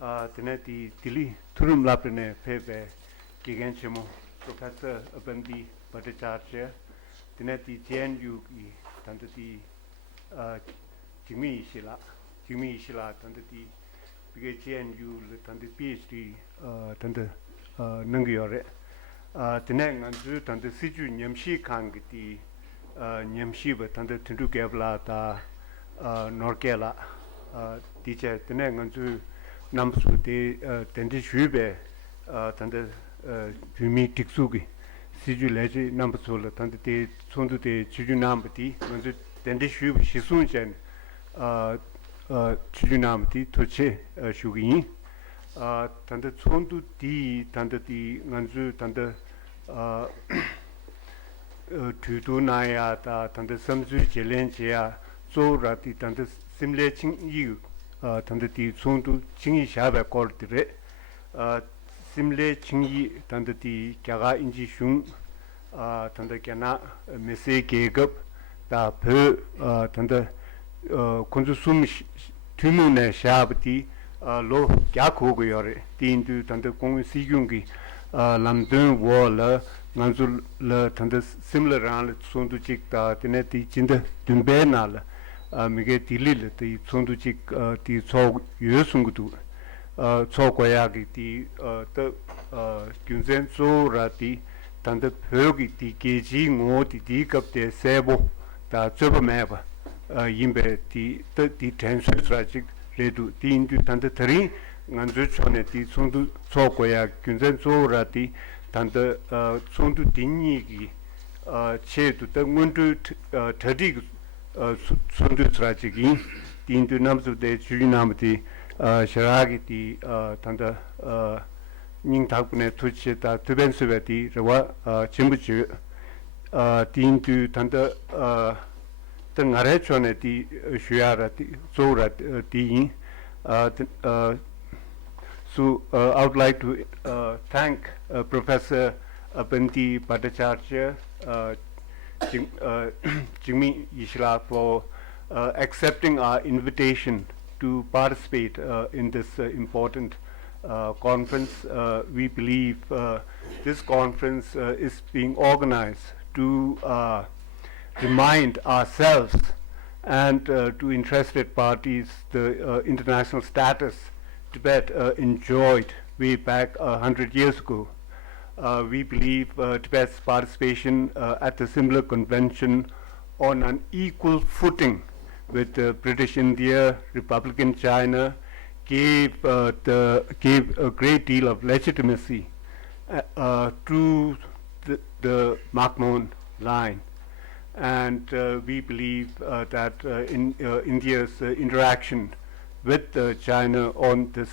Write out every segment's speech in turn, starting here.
Teneti Tili Turum Lapine Pepe Giganchemo Professor Abandi Bhattacharya Teneti JNU Tantati Jimmy Shila Tantati JNU Tanti PhD Tanta Nangiyore Tenang Anzu Tanta Siju Nyamshi Kangiti Nyamshiba Tanta Tindu Gavla Ta Norkela teacher Tenang Anzu Namsu de Tendi Shube Tanda Jumi Tiksugi Siju Leji Namsula Tanda de Sundu de Chijunamati Manzu Tendi Shube Shisunchen Chijunamati Toche Shugi Tanda Sundu di Tanda di Manzu Tanda Tudu Naya Tanda Samsu Jelenchia Zorati Tanda Simle Ching Yu tanda di sondu chingi shaaba kordire simle chingi tanda di kyaga inji shung tanda kyana mese gegab da pe tanda kunzu sum tumu na shaaba di lo kya kogo yore di indu tanda kongu sigyungi lamdun wo la nganzu la tanda simle rang sondu chik da dine di jinda dunbe na la 미게 딜릴 티 손두직 티 초 유승구도 초 고야기 티더 균센 소라티 단데 벽이 티 게지 모디 디급데 세보 다 접매바 임베 티 텐스트라직 레두 틴두 단데 트리 nganzu chone ti sondu 초 고야 균센 소라티 단데 손두 딘니기 체도 더 문두 더디 Sundu Trajiki, the Indu Namsu de Chujinamati, Sharagiti, Tanda Ning Takune Tuchita, Tuben Subeti, Rawa, Chimbuchu, Tindu Tanda Tangarechone, the Shuara, Zora, the so I would like to thank Professor Bhatti Bhattacharya, Jimmy Ishla for accepting our invitation to participate in this important conference. We believe this conference is being organized to remind ourselves and to interested parties the international status Tibet enjoyed way back 100 years ago. We believe Tibet's participation at the Shimla Convention on an equal footing with British India, Republican China, gave a great deal of legitimacy to the McMahon line. And we believe that in India's interaction with China on this,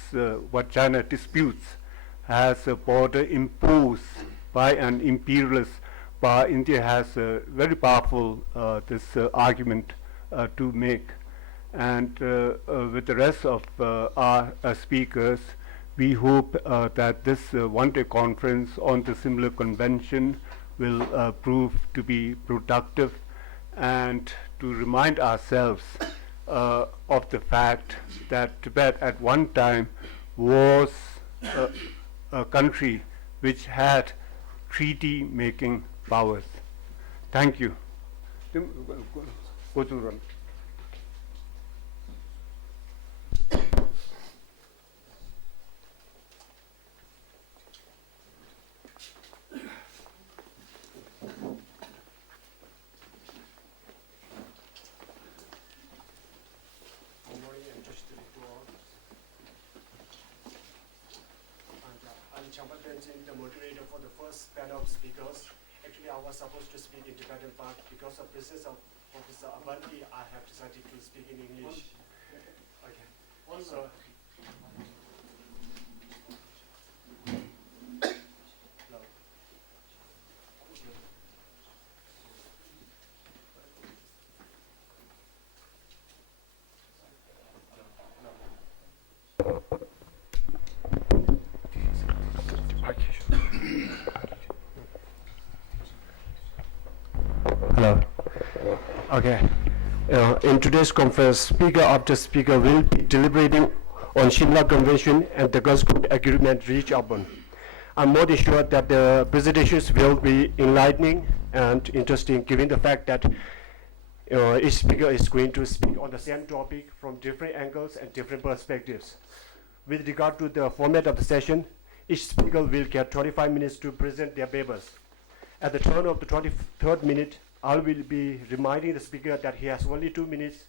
what China disputes, has a border imposed by an imperialist power. India has a very powerful this argument to make, and with the rest of our speakers, we hope that this one-day conference on the Shimla Convention will prove to be productive and to remind ourselves of the fact that Tibet at one time was a country which had treaty-making powers. Thank you. The moderator for the first panel of speakers. Actually, I was supposed to speak in Tibetan, but because of business of Professor Abandi, I have decided to speak in English. Okay. So. No. Hello. Okay. In today's conference, speaker after speaker will be deliberating on Shimla Convention and the Glasgow Agreement reached upon. I'm more than sure that the presentations will be enlightening and interesting, given the fact that each speaker is going to speak on the same topic from different angles and different perspectives. With regard to the format of the session, each speaker will get 25 minutes to present their papers. At the turn of the 23rd minute, I will be reminding the speaker that he has only 2 minutes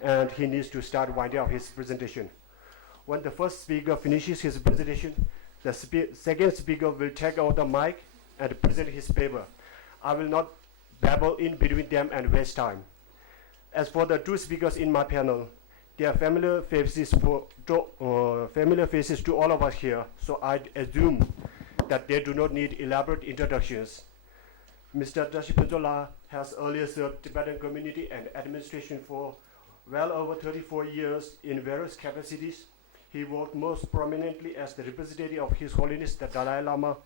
and he needs to start winding up his presentation. When the first speaker finishes his presentation, the second speaker will take over the mic and present his paper. I will not babble in between them and waste time. As for the two speakers in my panel, they are familiar faces to all of us here, so I assume that they do not need elaborate introductions. Mr. Dashipunzola has earlier served Tibetan community and administration for well over 34 years in various capacities. He worked most prominently as the representative of His Holiness the Dalai Lama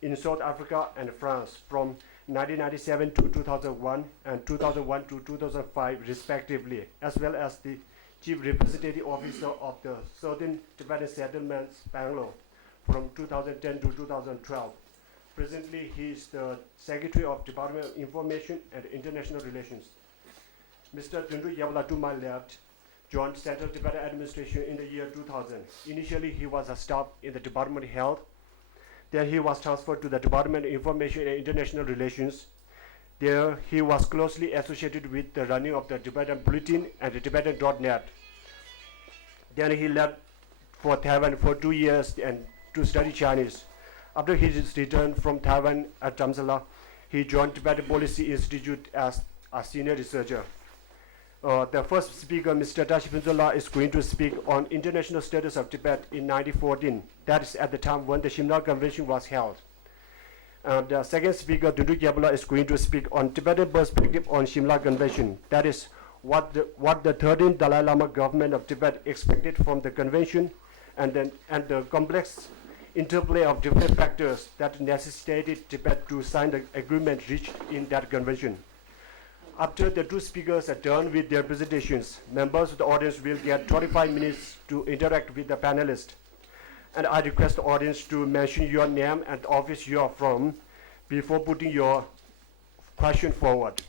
in South Africa and France from 1997 to 2001 and 2001 to 2005 respectively, as well as the Chief Representative Officer of the Southern Tibetan Settlements, Bangalore, from 2010 to 2012. Presently, he is the Secretary of Department of Information and International Relations. Mr. Tundu Yabla, to my left, joined Central Tibetan Administration in the year 2000. Initially, he was a staff in the Department of Health. Then he was transferred to the Department of Information and International Relations. There, he was closely associated with the running of the Tibetan Bulletin and the Tibetan.net. Then he left for Taiwan for 2 years and to study Chinese. After his return from Taiwan at Dharamsala, he joined Tibetan Policy Institute as a senior researcher. The first speaker, Mr. Dashipunzola, is going to speak on international status of Tibet in 1914. That is at the time when the Shimla Convention was held. The second speaker, Tundu Yabla, is going to speak on Tibetan perspective on Shimla Convention. That is what the 13th Dalai Lama government of Tibet expected from the convention, and the complex interplay of different factors that necessitated Tibet to sign the agreement reached in that convention. After the two speakers are done with their presentations, members of the audience will get 25 minutes to interact with the panelists. And I request the audience to mention your name and the office you are from before putting your question forward.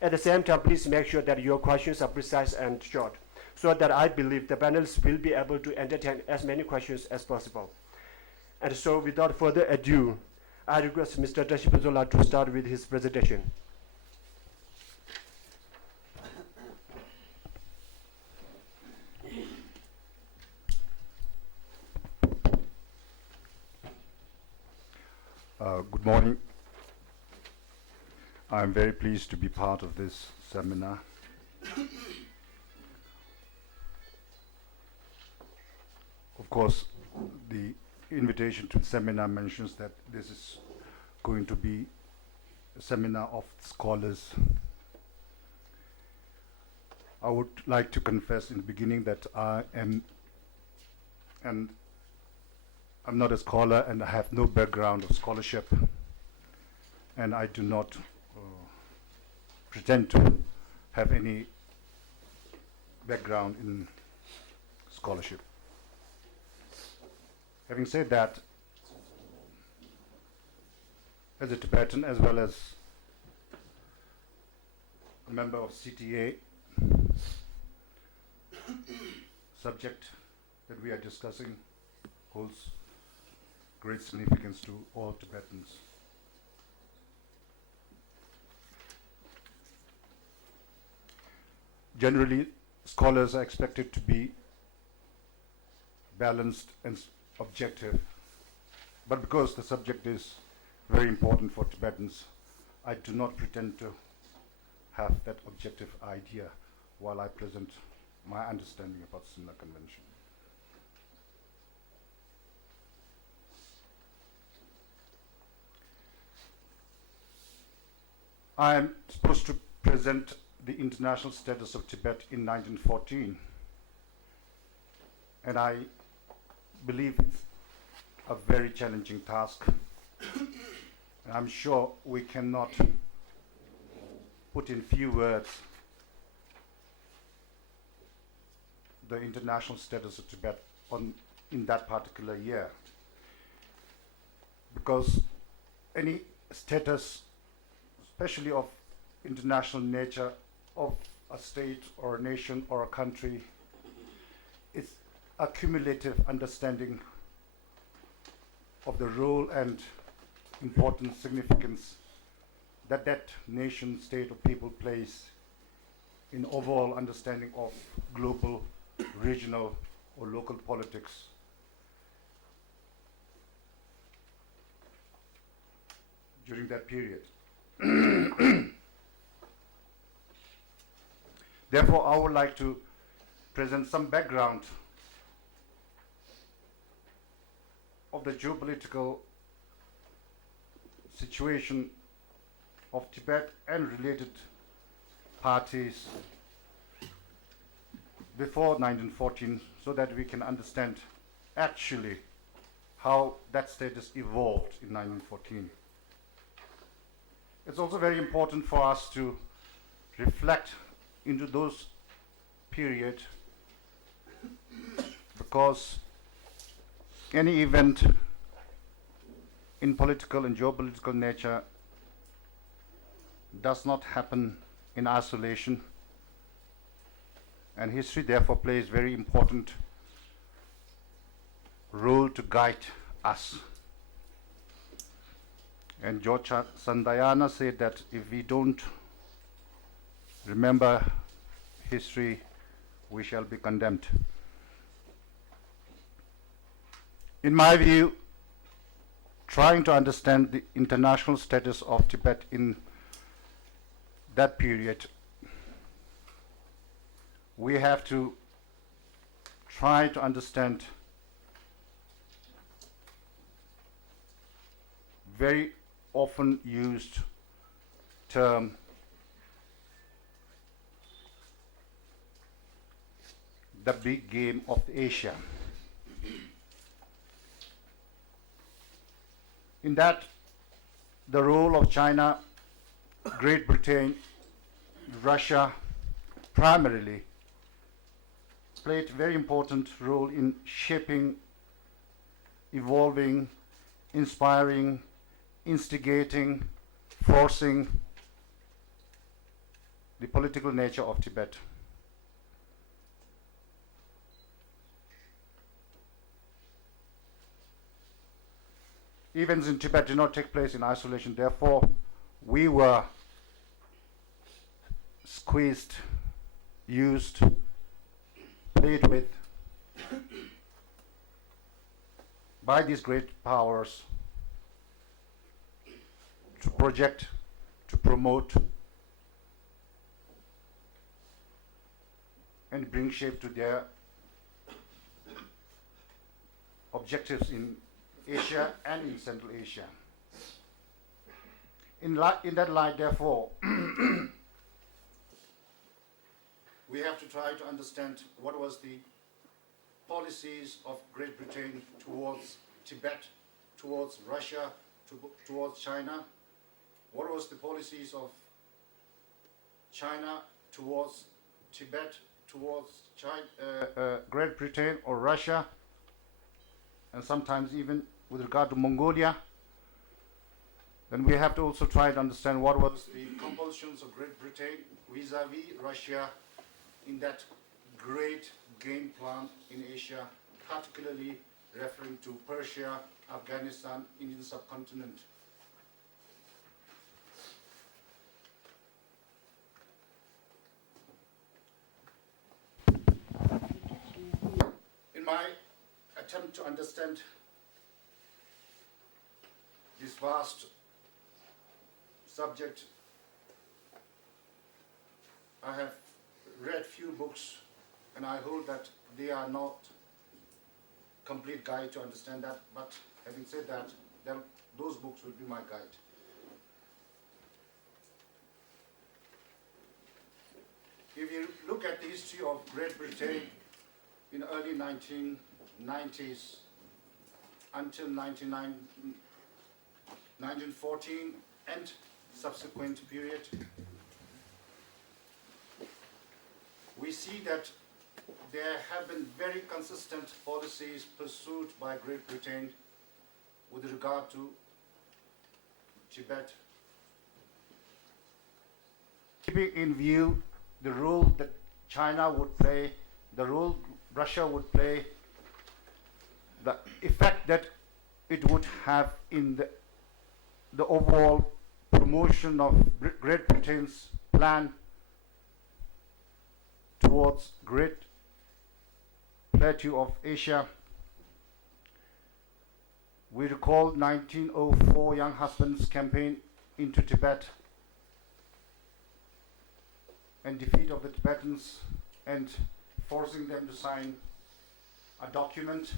At the same time, please make sure that your questions are precise and short, so that I believe the panelists will be able to entertain as many questions as possible. And so, without further ado, I request Mr. Dashipunzola to start with his presentation. Good morning. I'm very pleased to be part of this seminar. Of course, the invitation to the seminar mentions that this is going to be a seminar of scholars. I would like to confess in the beginning that I'm not a scholar and I have no background of scholarship, and I do not pretend to have any background in scholarship. Having said that, as a Tibetan as well as a member of CTA, subject that we are discussing holds great significance to all Tibetans. Generally, scholars are expected to be balanced and objective, but because the subject is very important for Tibetans, I do not pretend to have that objective idea while I present my understanding about Shimla Convention. I am supposed to present the international status of Tibet in 1914, and I believe it's a very challenging task. And I'm sure we cannot put in few words the international status of Tibet in that particular year. Because any status, especially of international nature of a state or a nation or a country, it's a cumulative understanding of the role and important significance that that nation, state, or people plays in overall understanding of global, regional, or local politics. During that period. Therefore, I would like to present some background of the geopolitical situation of Tibet and related parties before 1914, so that we can understand actually how that status evolved in 1914. It's also very important for us to reflect into those periods, because any event in political and geopolitical nature does not happen in isolation, and history therefore plays very important role to guide us. And George Sandayana said that if we don't remember history, we shall be condemned. In my view, trying to understand the international status of Tibet in that period, we have to try to understand very often used term the big game of Asia. In that, the role of China, Great Britain, Russia primarily played a very important role in shaping, evolving, inspiring, instigating, forcing the political nature of Tibet. Events in Tibet did not take place in isolation, therefore we were squeezed, used, played with by these great powers to project, to promote, and bring shape to their objectives in Asia and in Central Asia. In that light, therefore, we have to try to understand what was the policies of Great Britain towards Tibet, towards Russia, towards China. What was the policies of China towards Tibet, towards China, Great Britain or Russia, and sometimes even with regard to Mongolia. Then we have to also try to understand what was the compulsions of Great Britain vis-a-vis Russia in that great game plan in Asia, particularly referring to Persia, Afghanistan, Indian subcontinent. In my attempt to understand this vast subject, I have read few books, and I hold that they are not complete guide to understand that, but having said that, then those books will be my guide. If you look at the history of Great Britain in early 1990s until 1914 and subsequent period, we see that there have been very consistent policies pursued by Great Britain with regard to Tibet, keeping in view the role that China would play, the role Russia would play, the effect that it would have in the overall promotion of Great Britain's plan towards Great Plateau of Asia. We recall 1904 Young Husbands campaign into Tibet and defeat of the Tibetans and forcing them to sign a document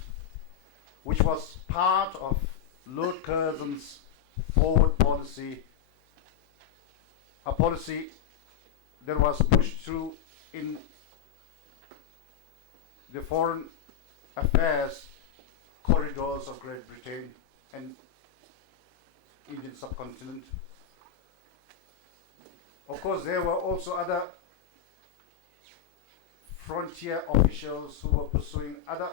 which was part of Lord Curzon's forward policy, a policy that was pushed through in the foreign affairs corridors of Great Britain and Indian subcontinent. Of course, there were also other frontier officials who were pursuing other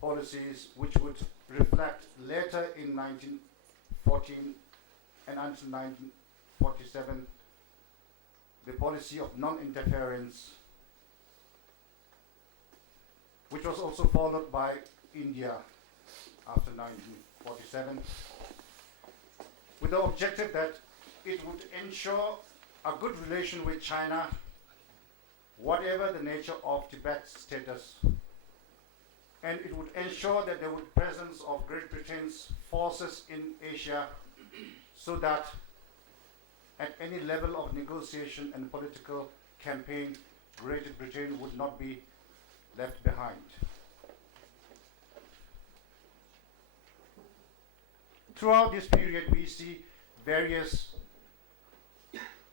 policies which would reflect later in 1914 and until 1947 the policy of non-interference, which was also followed by India after 1947, with the objective that it would ensure a good relation with China, whatever the nature of Tibet's status, and it would ensure that there would be presence of Great Britain's forces in Asia so that at any level of negotiation and political campaign, Great Britain would not be left behind. Throughout this period, we see various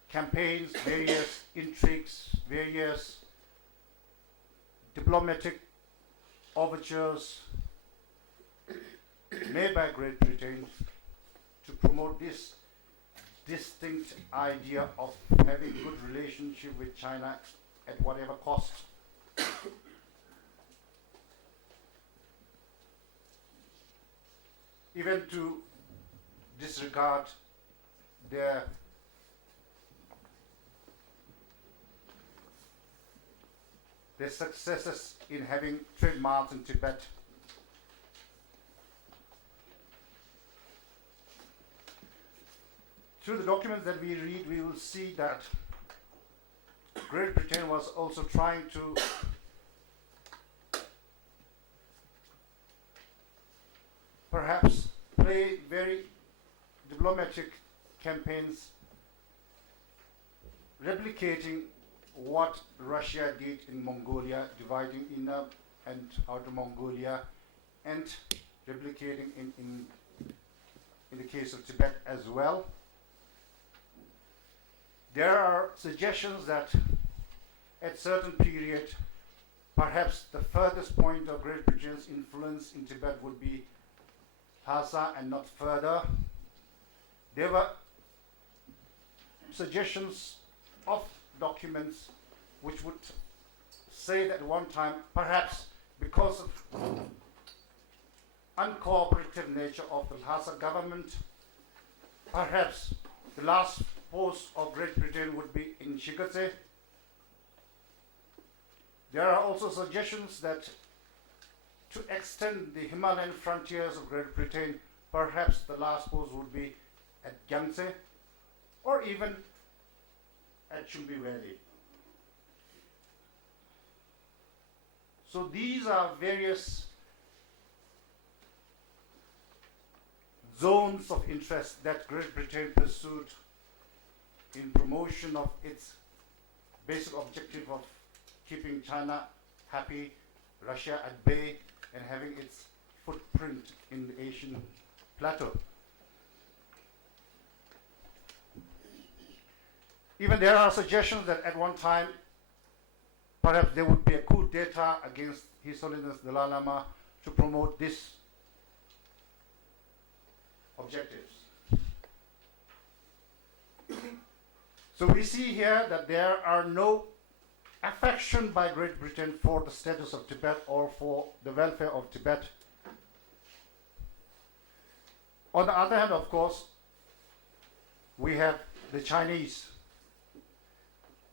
campaigns, various intrigues, various diplomatic overtures made by Great Britain to promote this distinct idea of having good relationship with China at whatever cost. Even to disregard their successes in having trademarks in Tibet. Through the documents that we read, we will see that Great Britain was also trying to perhaps play very diplomatic campaigns, replicating what Russia did in Mongolia, dividing Inner and Outer Mongolia, and replicating in the case of Tibet as well. There are suggestions that at certain period, perhaps the furthest point of Great Britain's influence in Tibet would be Lhasa and not further. There were suggestions of documents which would say that at one time, perhaps because of uncooperative nature of the Lhasa government, perhaps the last post of Great Britain would be in Shigatse. There are also suggestions that to extend the Himalayan frontiers of Great Britain, perhaps the last post would be at Gyangse or even at Chumbi Valley. So these are various zones of interest that Great Britain pursued in promotion of its basic objective of keeping China happy, Russia at bay, and having its footprint in the Asian plateau. Even there are suggestions that at one time, perhaps there would be a coup d'etat against His Holiness Dalai Lama to promote these objectives. So we see here that there are no affection by Great Britain for the status of Tibet or for the welfare of Tibet. On the other hand, of course, we have the Chinese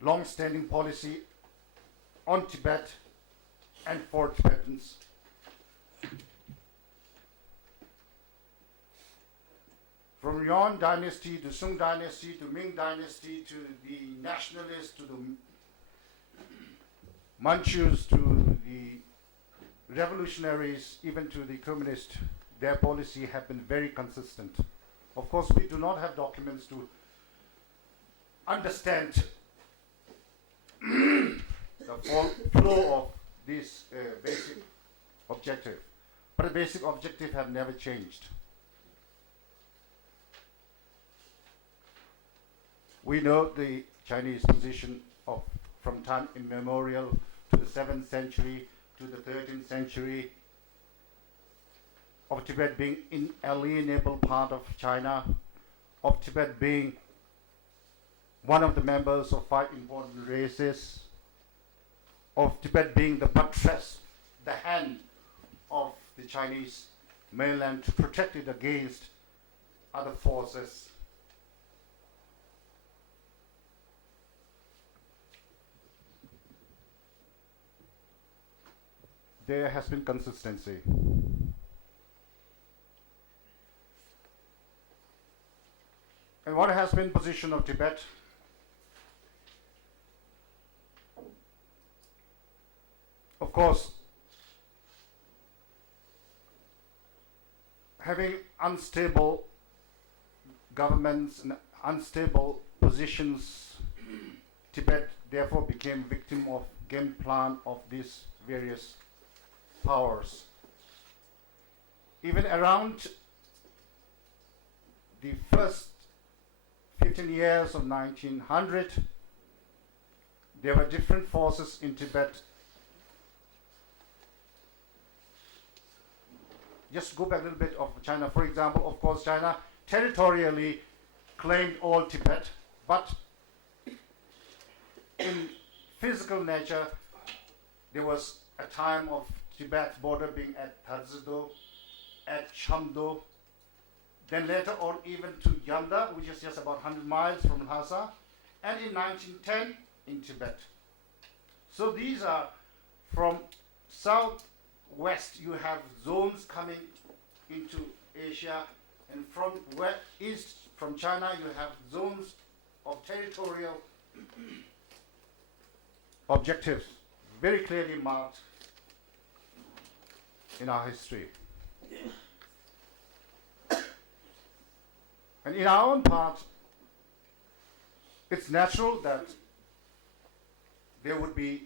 long-standing policy on Tibet and for Tibetans. From Yuan dynasty to Sung dynasty to Ming dynasty to the nationalists to the Manchus to the revolutionaries, even to the communists, their policy have been very consistent. Of course, we do not have documents to understand the flow of this basic objective. But the basic objective have never changed. We know the Chinese position of from time immemorial to the 7th century to the 13th century of Tibet being inalienable part of China, of Tibet being one of the members of 5 important races, of Tibet being the buttress, the hand of the Chinese mainland to protect it against other forces. There has been consistency. And what has been position of Tibet? Of course, having unstable governments and unstable positions, Tibet therefore became victim of game plan of these various powers. Even around the first 15 years of 1900, there were different forces in Tibet. Just go back a little bit of China. For example, of course, China territorially claimed all Tibet, but in physical nature, there was a time of Tibet's border being at Tarzido, at Chamdo, then later on even to Yanda, which is just about 100 miles from Lhasa, and in 1910 in Tibet. So these are from southwest, you have zones coming into Asia, and from east, from China, you have zones of territorial objectives very clearly marked in our history. And in our own part, it's natural that there would be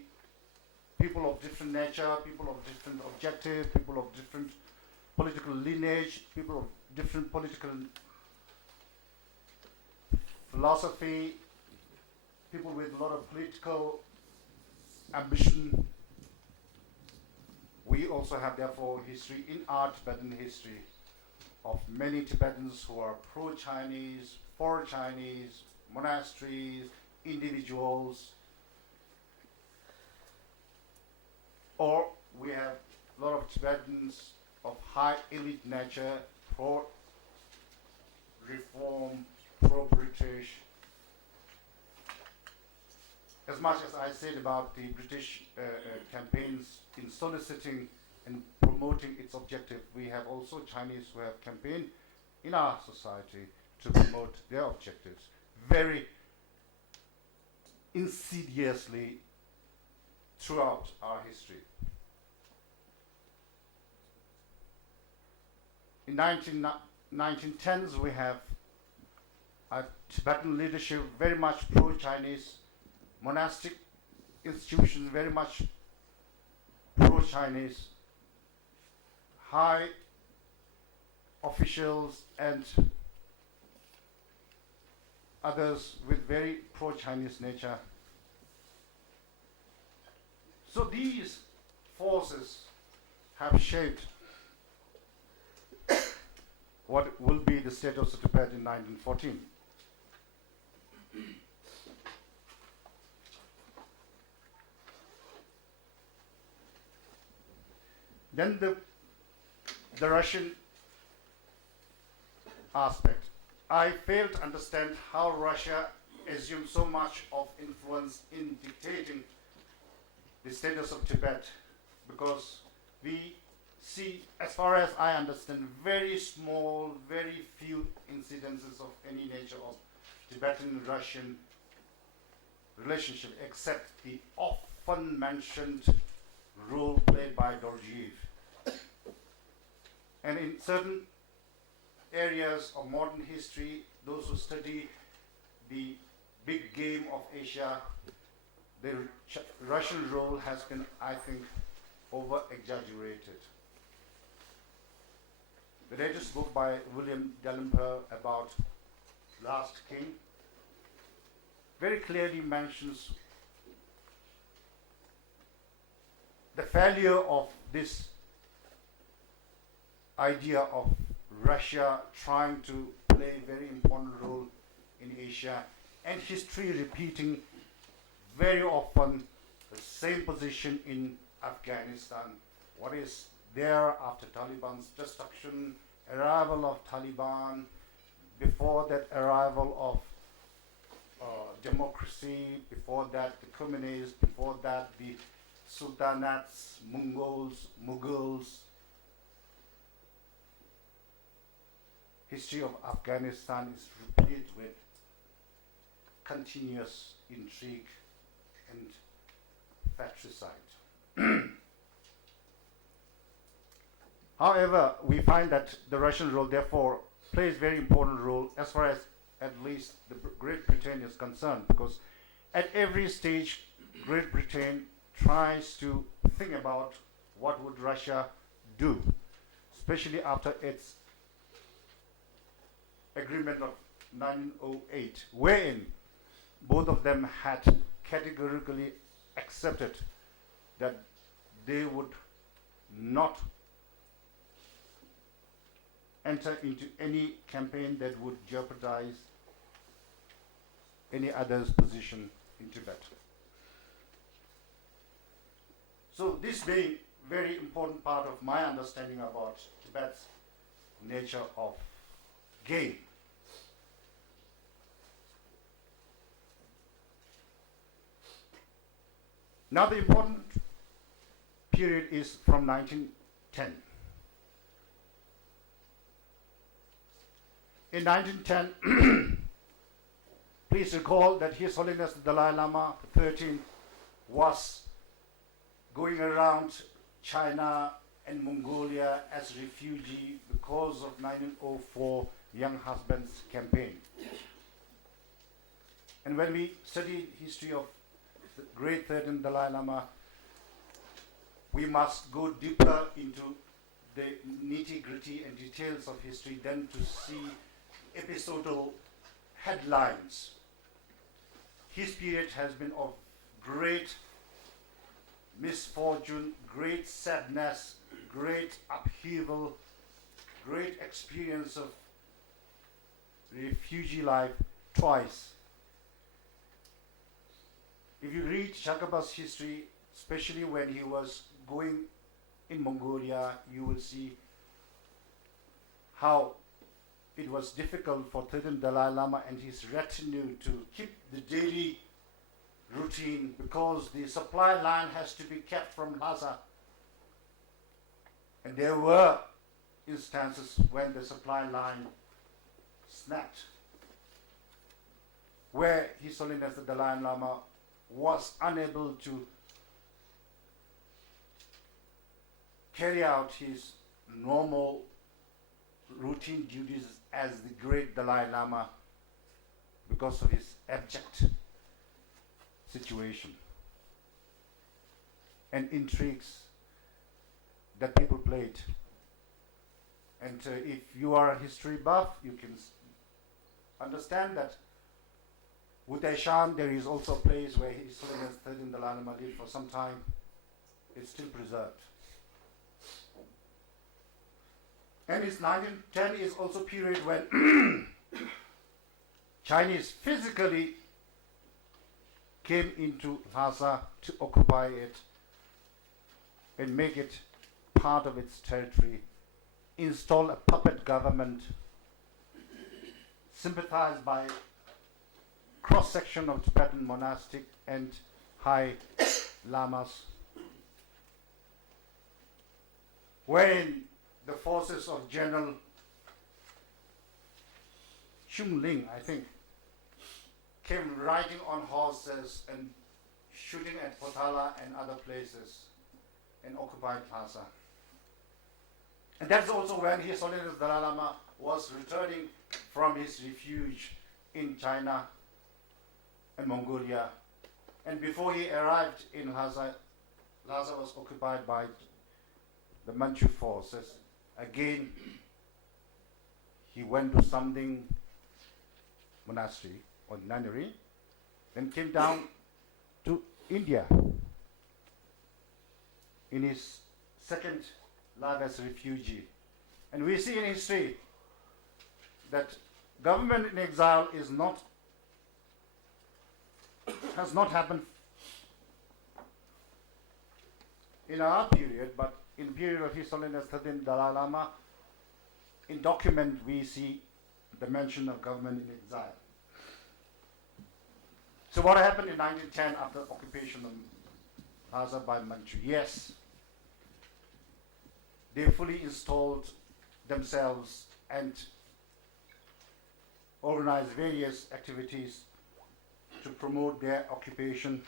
people of different nature, people of different objective, people of different political lineage, people of different political philosophy, people with a lot of political ambition. We also have therefore history in our Tibetan history of many Tibetans who are pro-Chinese, for Chinese, monasteries, individuals, or we have a lot of Tibetans of high elite nature, pro-reform, pro-British. As much as I said about the British campaigns in soliciting and promoting its objective, we have also Chinese who have campaigned in our society to promote their objectives very insidiously throughout our history. In 1910s, we have a Tibetan leadership very much pro-Chinese, monastic institutions very much pro-Chinese, high officials and others with very pro-Chinese nature. So these forces have shaped what will be the state of Tibet in 1914. Then the Russian aspect. I fail to understand how Russia assumed so much of influence in dictating the status of Tibet, because we see, as far as I understand, very small, very few incidences of any nature of Tibetan-Russian relationship, except the often mentioned role played by Dorjiev. And in certain areas of modern history, those who study the big game of Asia, the Russian role has been, I think, over-exaggerated. The latest book by William Dalrymple about Last King very clearly mentions the failure of this idea of Russia trying to play a very important role in Asia, and history repeating very often the same position in Afghanistan. What is there after Taliban's destruction, arrival of Taliban, before that arrival of democracy, before that the communists, before that the sultanates, Mughals. History of Afghanistan is replete with continuous intrigue and fratricide. However, we find that the Russian role therefore plays a very important role as far as at least the Great Britain is concerned, because at every stage Great Britain tries to think about what would Russia do, especially after its agreement of 1908, wherein both of them had categorically accepted that they would not enter into any campaign that would jeopardize any other's position in Tibet. So this being very important part of my understanding about Tibet's nature of game. Now the important period is from 1910. In 1910, please recall that His Holiness the Dalai Lama XIII was going around China and Mongolia as a refugee because of 1904 Young Husbands campaign. And when we study history of the great third Dalai Lama, we must go deeper into the nitty-gritty and details of history than to see episodal headlines. His period has been of great misfortune, great sadness, great upheaval, great experience of refugee life twice. If you read Shakaba's history, especially when he was going in Mongolia, you will see how it was difficult for third Dalai Lama and his retinue to keep the daily routine, because the supply line has to be kept from Lhasa. And there were instances when the supply line snapped, where His Holiness the Dalai Lama was unable to carry out his normal routine duties as the great Dalai Lama because of his abject situation and intrigues that people played. And if you are a history buff, you can understand that Udaishan, there is also a place where His Holiness third Dalai Lama lived for some time. It's still preserved. And it's 1910 is also a period when Chinese physically came into Lhasa to occupy it and make it part of its territory, install a puppet government sympathized by cross-section of Tibetan monastic and high lamas, wherein the forces of General Shimla, I think, came riding on horses and shooting at Potala and other places in occupied Lhasa. And that's also when His Holiness Dalai Lama was returning from his refuge in China and Mongolia. And before he arrived in Lhasa, Lhasa was occupied by the Manchu forces. Again, he went to Samding monastery or nunnery, then came down to India in his second life as a refugee. And we see in history that government in exile has not happened in our period, but in the period of His Holiness Dalai Lama. In document we see the mention of government in exile. So what happened in 1910 after occupation of Lhasa by Manchu? Yes, they fully installed themselves and organized various activities to promote their occupation.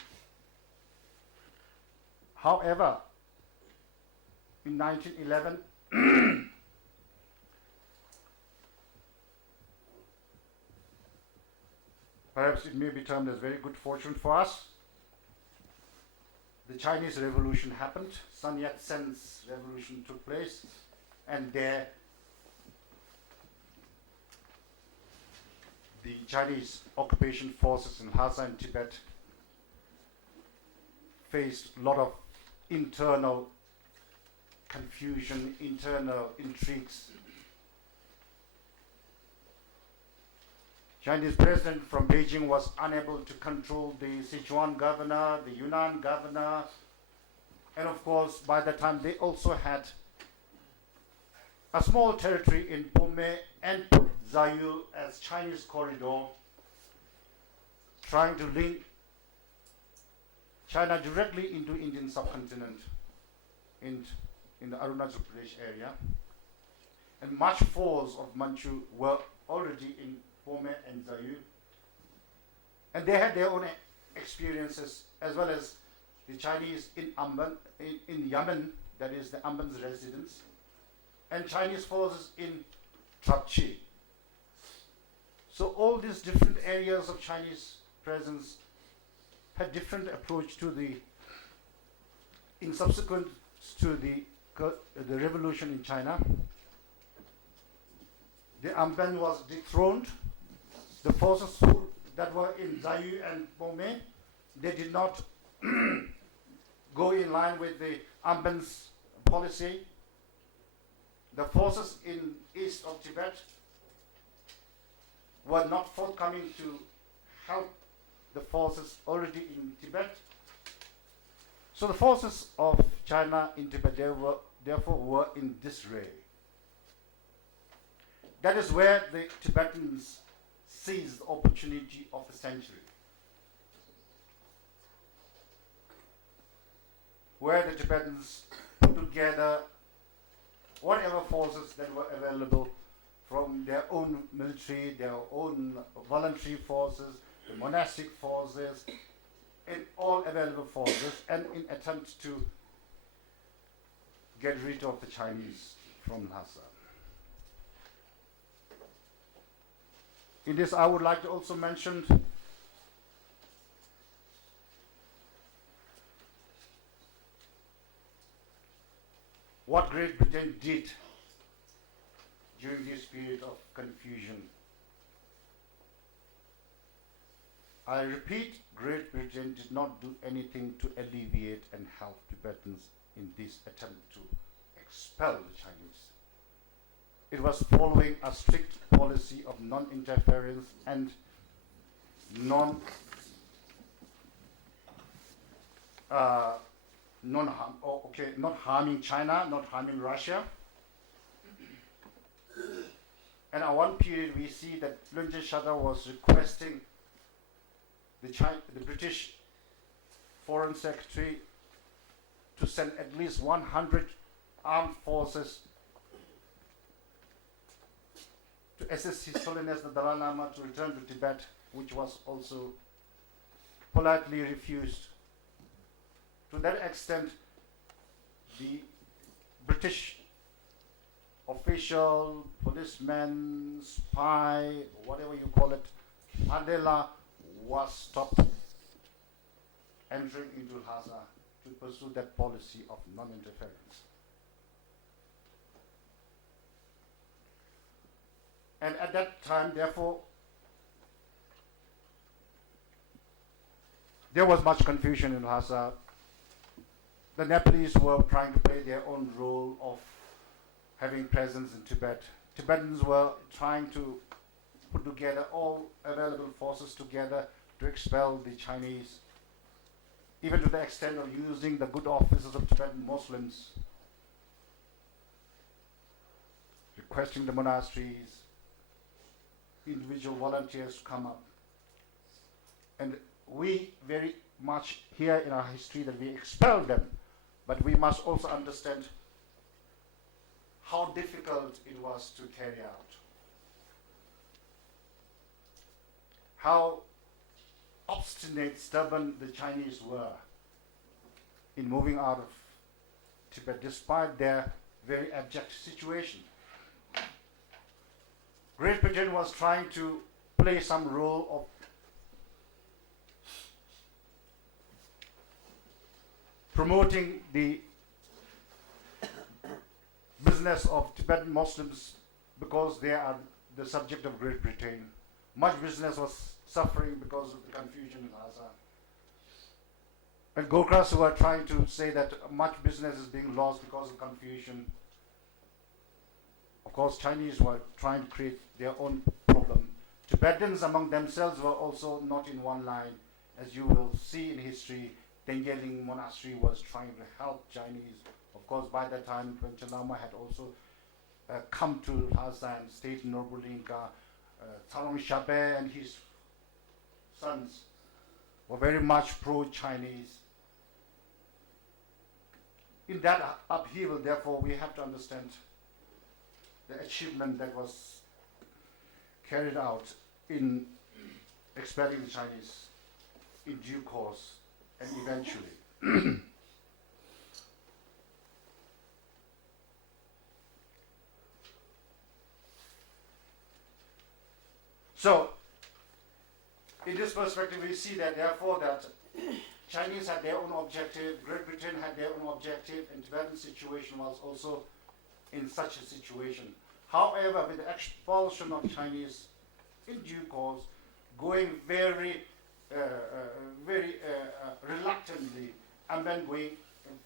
However, in 1911, perhaps it may be termed as very good fortune for us, the Chinese Revolution happened. Sun Yat-sen's revolution took place, and there the Chinese occupation forces in Lhasa and Tibet faced a lot of internal confusion, internal intrigues. Chinese president from Beijing was unable to control the Sichuan governor, the Yunnan governor, and of course by the time they also had a small territory in Pome and Zayul as Chinese corridor, trying to link China directly into Indian subcontinent in the Arunachal Pradesh area. And much force of Manchu were already in Pome and Zayul. And they had their own experiences, as well as the Chinese in Amban, in Yemen, that is the Amban's residence, and Chinese forces in Trapchi. So all these different areas of Chinese presence had different approach to in subsequent to the revolution in China. The Amban was dethroned. The forces that were in Zayu and Pome, they did not go in line with the Amban's policy. The forces in east of Tibet were not forthcoming to help the forces already in Tibet. So the forces of China in Tibet therefore were in disarray. That is where the Tibetans seized the opportunity of the century, where the Tibetans put together whatever forces that were available from their own military, their own voluntary forces, the monastic forces, and all available forces, and in attempt to get rid of the Chinese from Lhasa. In this, I would like to also mention what Great Britain did during this period of confusion. I repeat, Great Britain did not do anything to alleviate and help Tibetans in this attempt to expel the Chinese. It was following a strict policy of non-interference and not harming China, not harming Russia. And at one period we see that Lunje Shada was requesting the British Foreign Secretary to send at least 100 armed forces to assist His Holiness the Dalai Lama to return to Tibet, which was also politely refused. To that extent, the British official, policeman, spy, whatever you call it, Mandela was stopped entering into Lhasa to pursue that policy of non-interference. And at that time, therefore, there was much confusion in Lhasa. The Nepalese were trying to play their own role of having presence in Tibet. Tibetans were trying to put together all available forces together to expel the Chinese, even to the extent of using the good offices of Tibetan Muslims, requesting the monasteries, individual volunteers to come up. And we very much hear in our history that we expelled them, but we must also understand how difficult it was to carry out. How obstinate, stubborn the Chinese were in moving out of Tibet despite their very abject situation. Great Britain was trying to play some role of promoting the business of Tibetan Muslims because they are the subject of Great Britain. Much business was suffering because of the confusion in Lhasa. And Gokras were trying to say that much business is being lost because of confusion. Of course, Chinese were trying to create their own problem. Tibetans among themselves were also not in one line. As you will see in history, Tengeling Monastery was trying to help Chinese. Of course, by that time, Panchen Lama had also come to Lhasa and stayed in Norbulinka. Tsalong Shabe and his sons were very much pro-Chinese. In that upheaval, therefore, we have to understand the achievement that was carried out in expelling the Chinese in due course and eventually. So, in this perspective, we see that therefore that Chinese had their own objective, Great Britain had their own objective, and Tibetan situation was also in such a situation. However, with the expulsion of Chinese in due course, going very reluctantly, and then going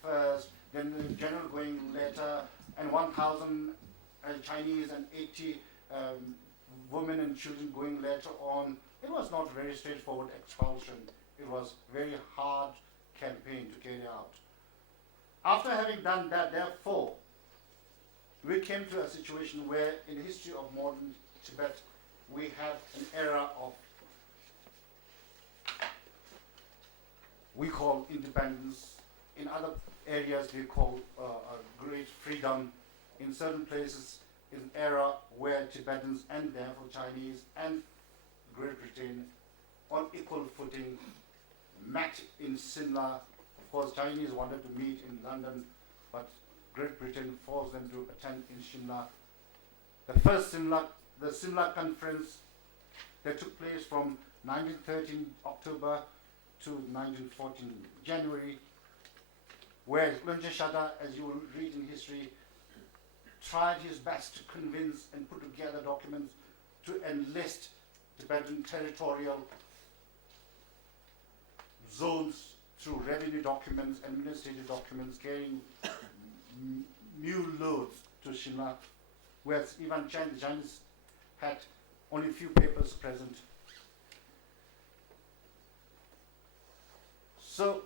first, then the general going later, and 1,000 Chinese and 80 women and children going later on. It was not very straightforward expulsion. It was very hard campaign to carry out. After having done that, therefore, we came to a situation where in the history of modern Tibet, we have an era of, we call independence. In other areas, we call great freedom. In certain places, is an era where Tibetans and therefore Chinese and Great Britain on equal footing met in Shimla. Of course, Chinese wanted to meet in London, but Great Britain forced them to attend in Shimla. The first the Shimla conference that took place from 1913 October to 1914 January, where Lunje Shada, as you will read in history, tried his best to convince and put together documents to enlist Tibetan territorial zones through revenue documents, administrative documents, carrying mule loads to Shimla, whereas even the Chinese had only few papers present. So,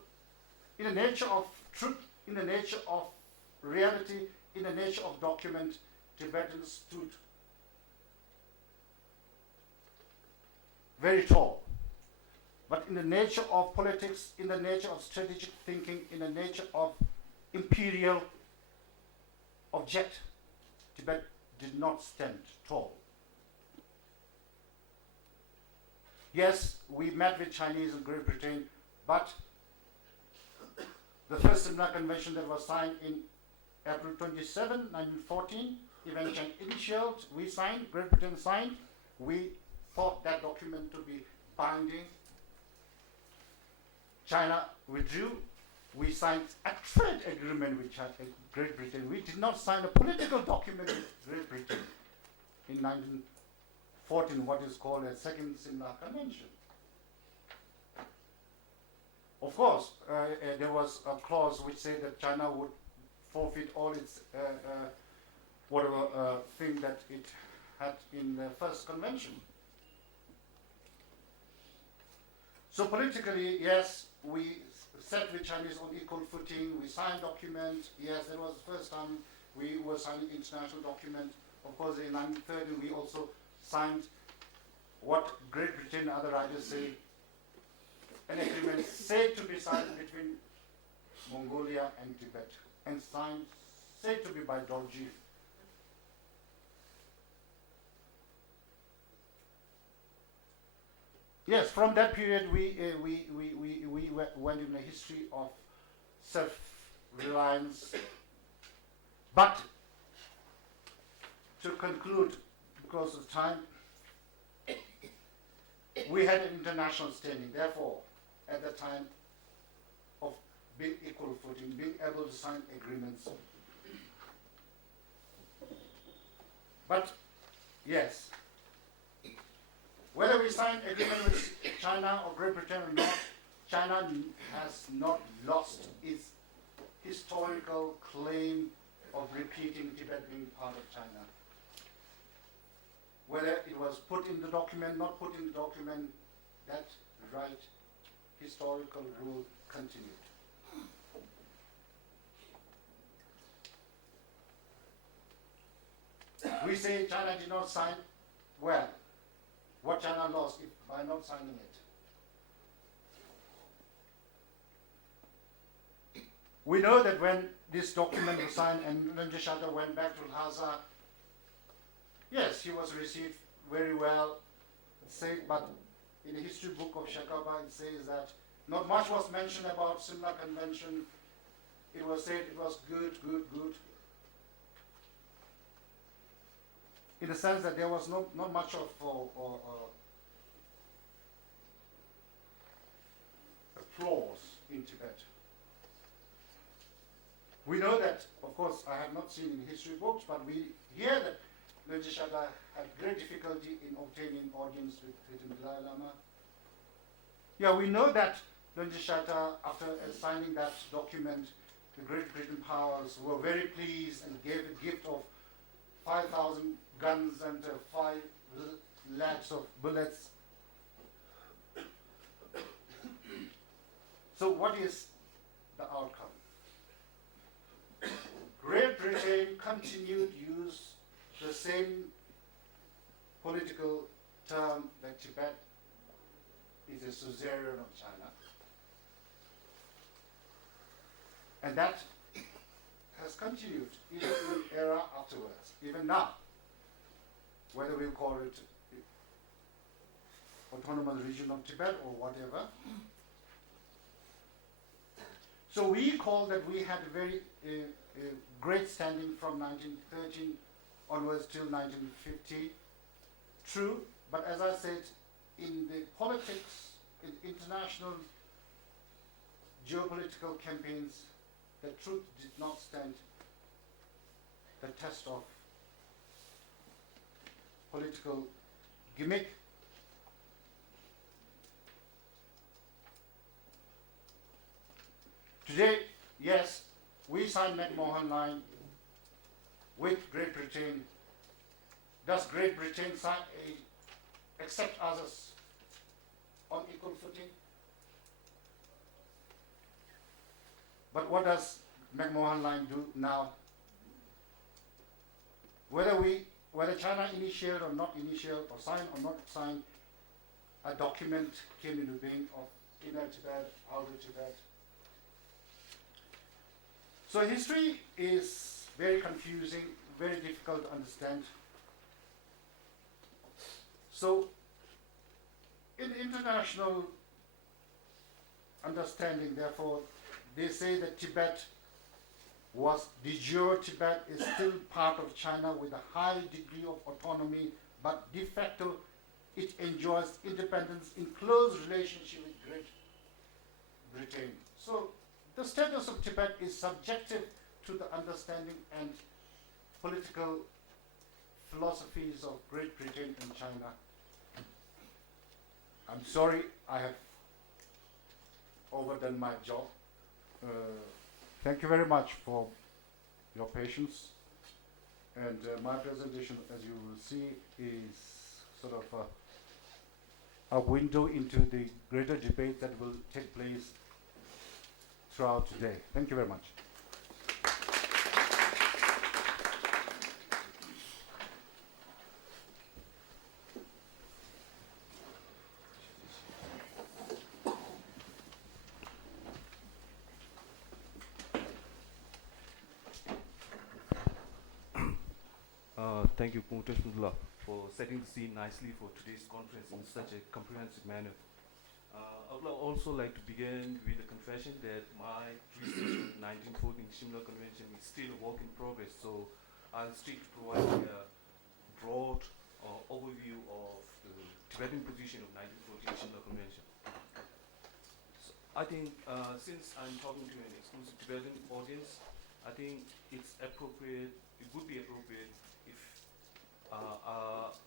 in the nature of truth, in the nature of reality, in the nature of document, Tibetans stood very tall. But in the nature of politics, in the nature of strategic thinking, in the nature of imperial object, Tibet did not stand tall. Yes, we met with Chinese in Great Britain, but the first Shimla Convention that was signed in April 27, 1914, eventually initialed, we signed, Great Britain signed, we thought that document to be binding. China withdrew, we signed a trade agreement with Great Britain. We did not sign a political document with Great Britain in 1914, what is called a Second Shimla Convention. Of course, there was a clause which said that China would forfeit all its whatever thing that it had in the first convention. So politically, yes, we sat with Chinese on equal footing. We signed documents. Yes, that was the first time we were signing international document. Of course, in 1930, we also signed what Great Britain and other writers say, an agreement said to be signed between Mongolia and Tibet, and signed, said to be by Dorji. Yes, from that period we went in a history of self-reliance. But to conclude, because of time, we had an international standing. Therefore, at the time of being equal footing, being able to sign agreements. But yes, whether we sign agreement with China or Great Britain or not, China has not lost its historical claim of repeating Tibet being part of China. Whether it was put in the document, not put in the document, that right historical rule continued. We say China did not sign. Well, what China lost by not signing it? We know that when this document was signed and Rinpoche Shalta went back to Lhasa, yes, he was received very well, but in the history book of Shakapa it says that not much was mentioned about Shimla Convention. It was said it was good. In the sense that there was not much of applause in Tibet. We know that, of course, I have not seen in history books, but we hear that Rinpoche Shalta had great difficulty in obtaining audience with the Dalai Lama. Yeah, we know that Rinpoche Shalta, after signing that document, the Great Britain powers were very pleased and gave a gift of 5,000 guns and 5 lakhs of bullets. So what is the outcome? Great Britain continued to use the same political term that Tibet is a suzerain of China. And that has continued even in the era afterwards, even now, whether we call it autonomous region of Tibet or whatever. So we call that we had a very great standing from 1913 onwards till 1950. True, but as I said, in the politics, in international geopolitical campaigns, the truth did not stand the test of political gimmick. Today, yes, we signed McMahon Line with Great Britain. Does Great Britain accept others on equal footing? But what does McMahon Line do now? Whether China initialed or not initialed, or signed or not signed, a document came into being of inner Tibet, outer Tibet. So history is very confusing, very difficult to understand. So in international understanding, therefore, they say that Tibet was de jure. Tibet is still part of China with a high degree of autonomy, but de facto it enjoys independence in close relationship with Great Britain. So the status of Tibet is subjective to the understanding and political philosophies of Great Britain and China. I'm sorry I have overdone my job. Thank you very much for your patience. And my presentation, as you will see, is sort of a window into the greater debate that will take place throughout today. Thank you very much. Thank you, Shimla, for setting the scene nicely for today's conference in such a comprehensive manner. I would also like to begin with a confession that my research on 1914 Shimla Convention is still a work in progress, so I'll stick to providing a broad overview of the Tibetan position of 1914 Shimla Convention. So I think since I'm talking to an exclusive Tibetan audience, I think it's appropriate, it would be appropriate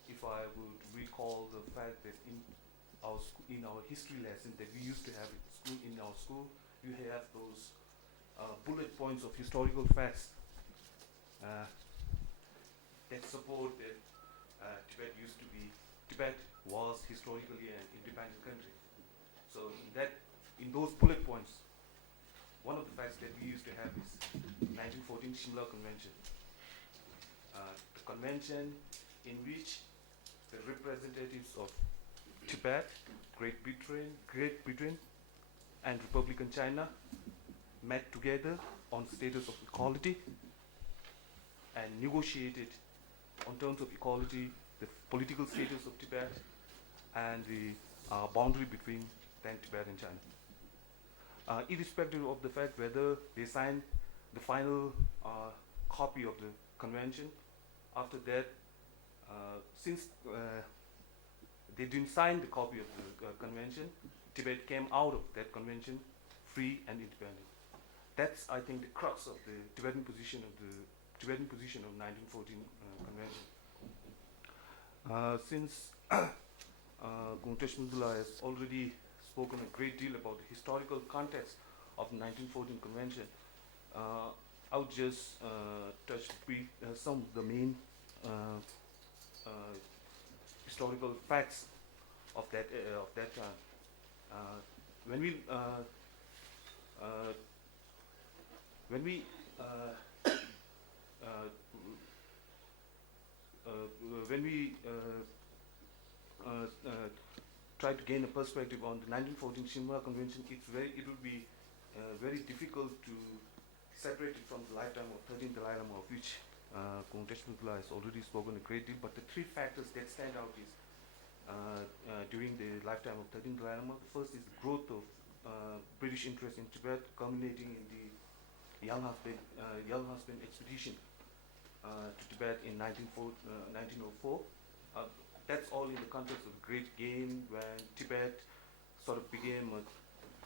if I would recall the fact that in our history lesson that we used to have in our school, you have those bullet points of historical facts that support that Tibet was historically an independent country. So in those bullet points, one of the facts that we used to have is 1914 Shimla Convention. The convention in which the representatives of Tibet, Great Britain, and Republican China met together on status of equality and negotiated on terms of equality the political status of Tibet and the boundary between then Tibet and China. Irrespective of the fact whether they signed the final copy of the convention, after that, since they didn't sign the copy of the convention, Tibet came out of that convention free and independent. That's, I think, the crux of the Tibetan position of 1914 convention. Since Shimla has already spoken a great deal about the historical context of the 1914 convention, I would just touch some of the main historical facts of that time. When we try to gain a perspective on the 1914 Shimla Convention, it would be very difficult to separate it from the lifetime of 13th Dalai Lama, of which Shimla has already spoken a great deal. But the three factors that stand out is during the lifetime of 13th Dalai Lama, the first is the growth of British interest in Tibet, culminating in the Young Husband expedition to Tibet in 1904. That's all in the context of the Great Game, when Tibet sort of became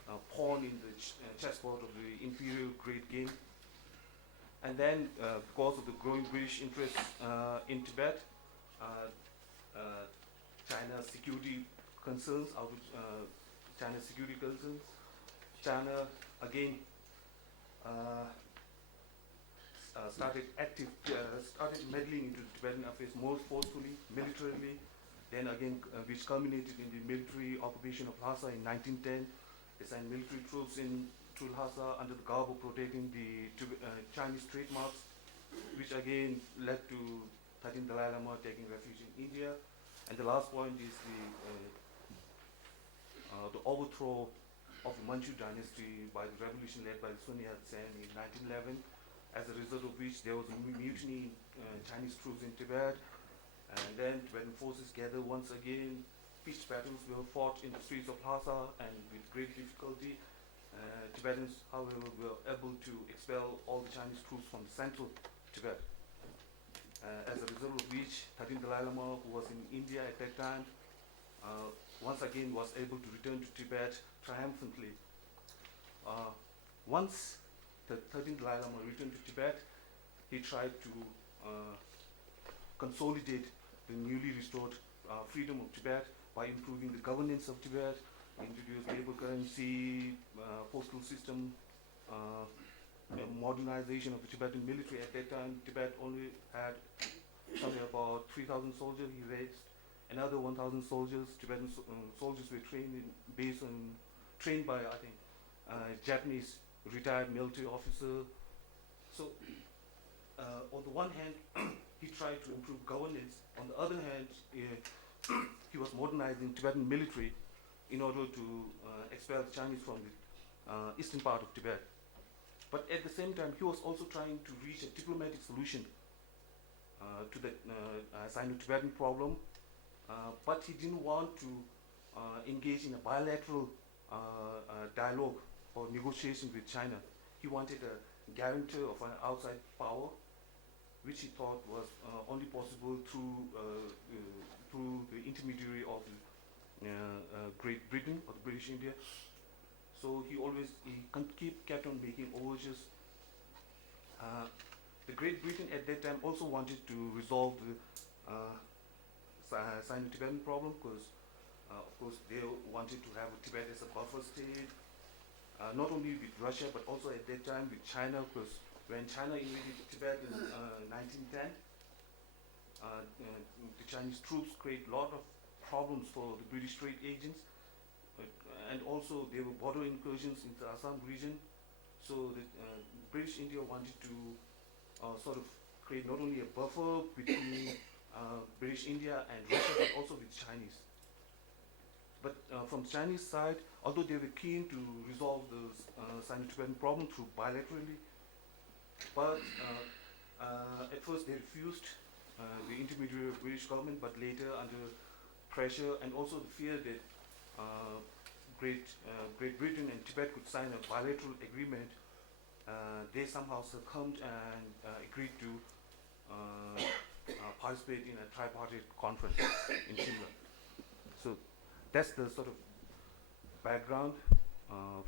a pawn in the chessboard of the imperial Great Game. And then, because of the growing British interest in Tibet, China's security concerns, China again started meddling into Tibetan affairs more forcefully, militarily. Then again, which culminated in the military occupation of Lhasa in 1910. They sent military troops in through Lhasa under the garb of protecting the Chinese trademarks, which again led to 13th Dalai Lama taking refuge in India. And the last point is the overthrow of the Manchu dynasty by the revolution led by the Sun Yat-sen in 1911, as a result of which there was a mutiny in Chinese troops in Tibet, and then Tibetan forces gathered once again. Pitched battles were fought in the streets of Lhasa, and with great difficulty, Tibetans, however, were able to expel all the Chinese troops from the central Tibet. As a result of which, 13th Dalai Lama, who was in India at that time, once again was able to return to Tibet triumphantly. Once the 13th Dalai Lama returned to Tibet, he tried to consolidate the newly restored freedom of Tibet by improving the governance of Tibet, introduced stable currency, postal system, modernization of the Tibetan military. At that time, Tibet only had something about 3,000 soldiers. He raised another 1,000 soldiers. Tibetan soldiers were trained by, I think, Japanese retired military officer. So, on the one hand, he tried to improve governance. On the other hand, he was modernizing Tibetan military in order to expel the Chinese from the eastern part of Tibet. But at the same time, he was also trying to reach a diplomatic solution to the Sino-Tibetan problem, but he didn't want to engage in a bilateral dialogue or negotiation with China. He wanted a guarantor of an outside power, which he thought was only possible through the intermediary of Great Britain or the British India. So he kept on making overtures. The Great Britain at that time also wanted to resolve the Sino-Tibetan problem, because of course they wanted to have Tibet as a buffer state, not only with Russia but also at that time with China, because when China invaded Tibet in 1910, the Chinese troops created a lot of problems for the British trade agents, and also there were border incursions into the Assam region. So the British India wanted to sort of create not only a buffer between British India and Russia, but also with Chinese. But from Chinese side, although they were keen to resolve the Sino-Tibetan problem through bilaterally, but at first they refused the intermediary of British government, but later under pressure and also the fear that Great Britain and Tibet could sign a bilateral agreement, they somehow succumbed and agreed to participate in a tripartite conference in Shimla. So that's the sort of background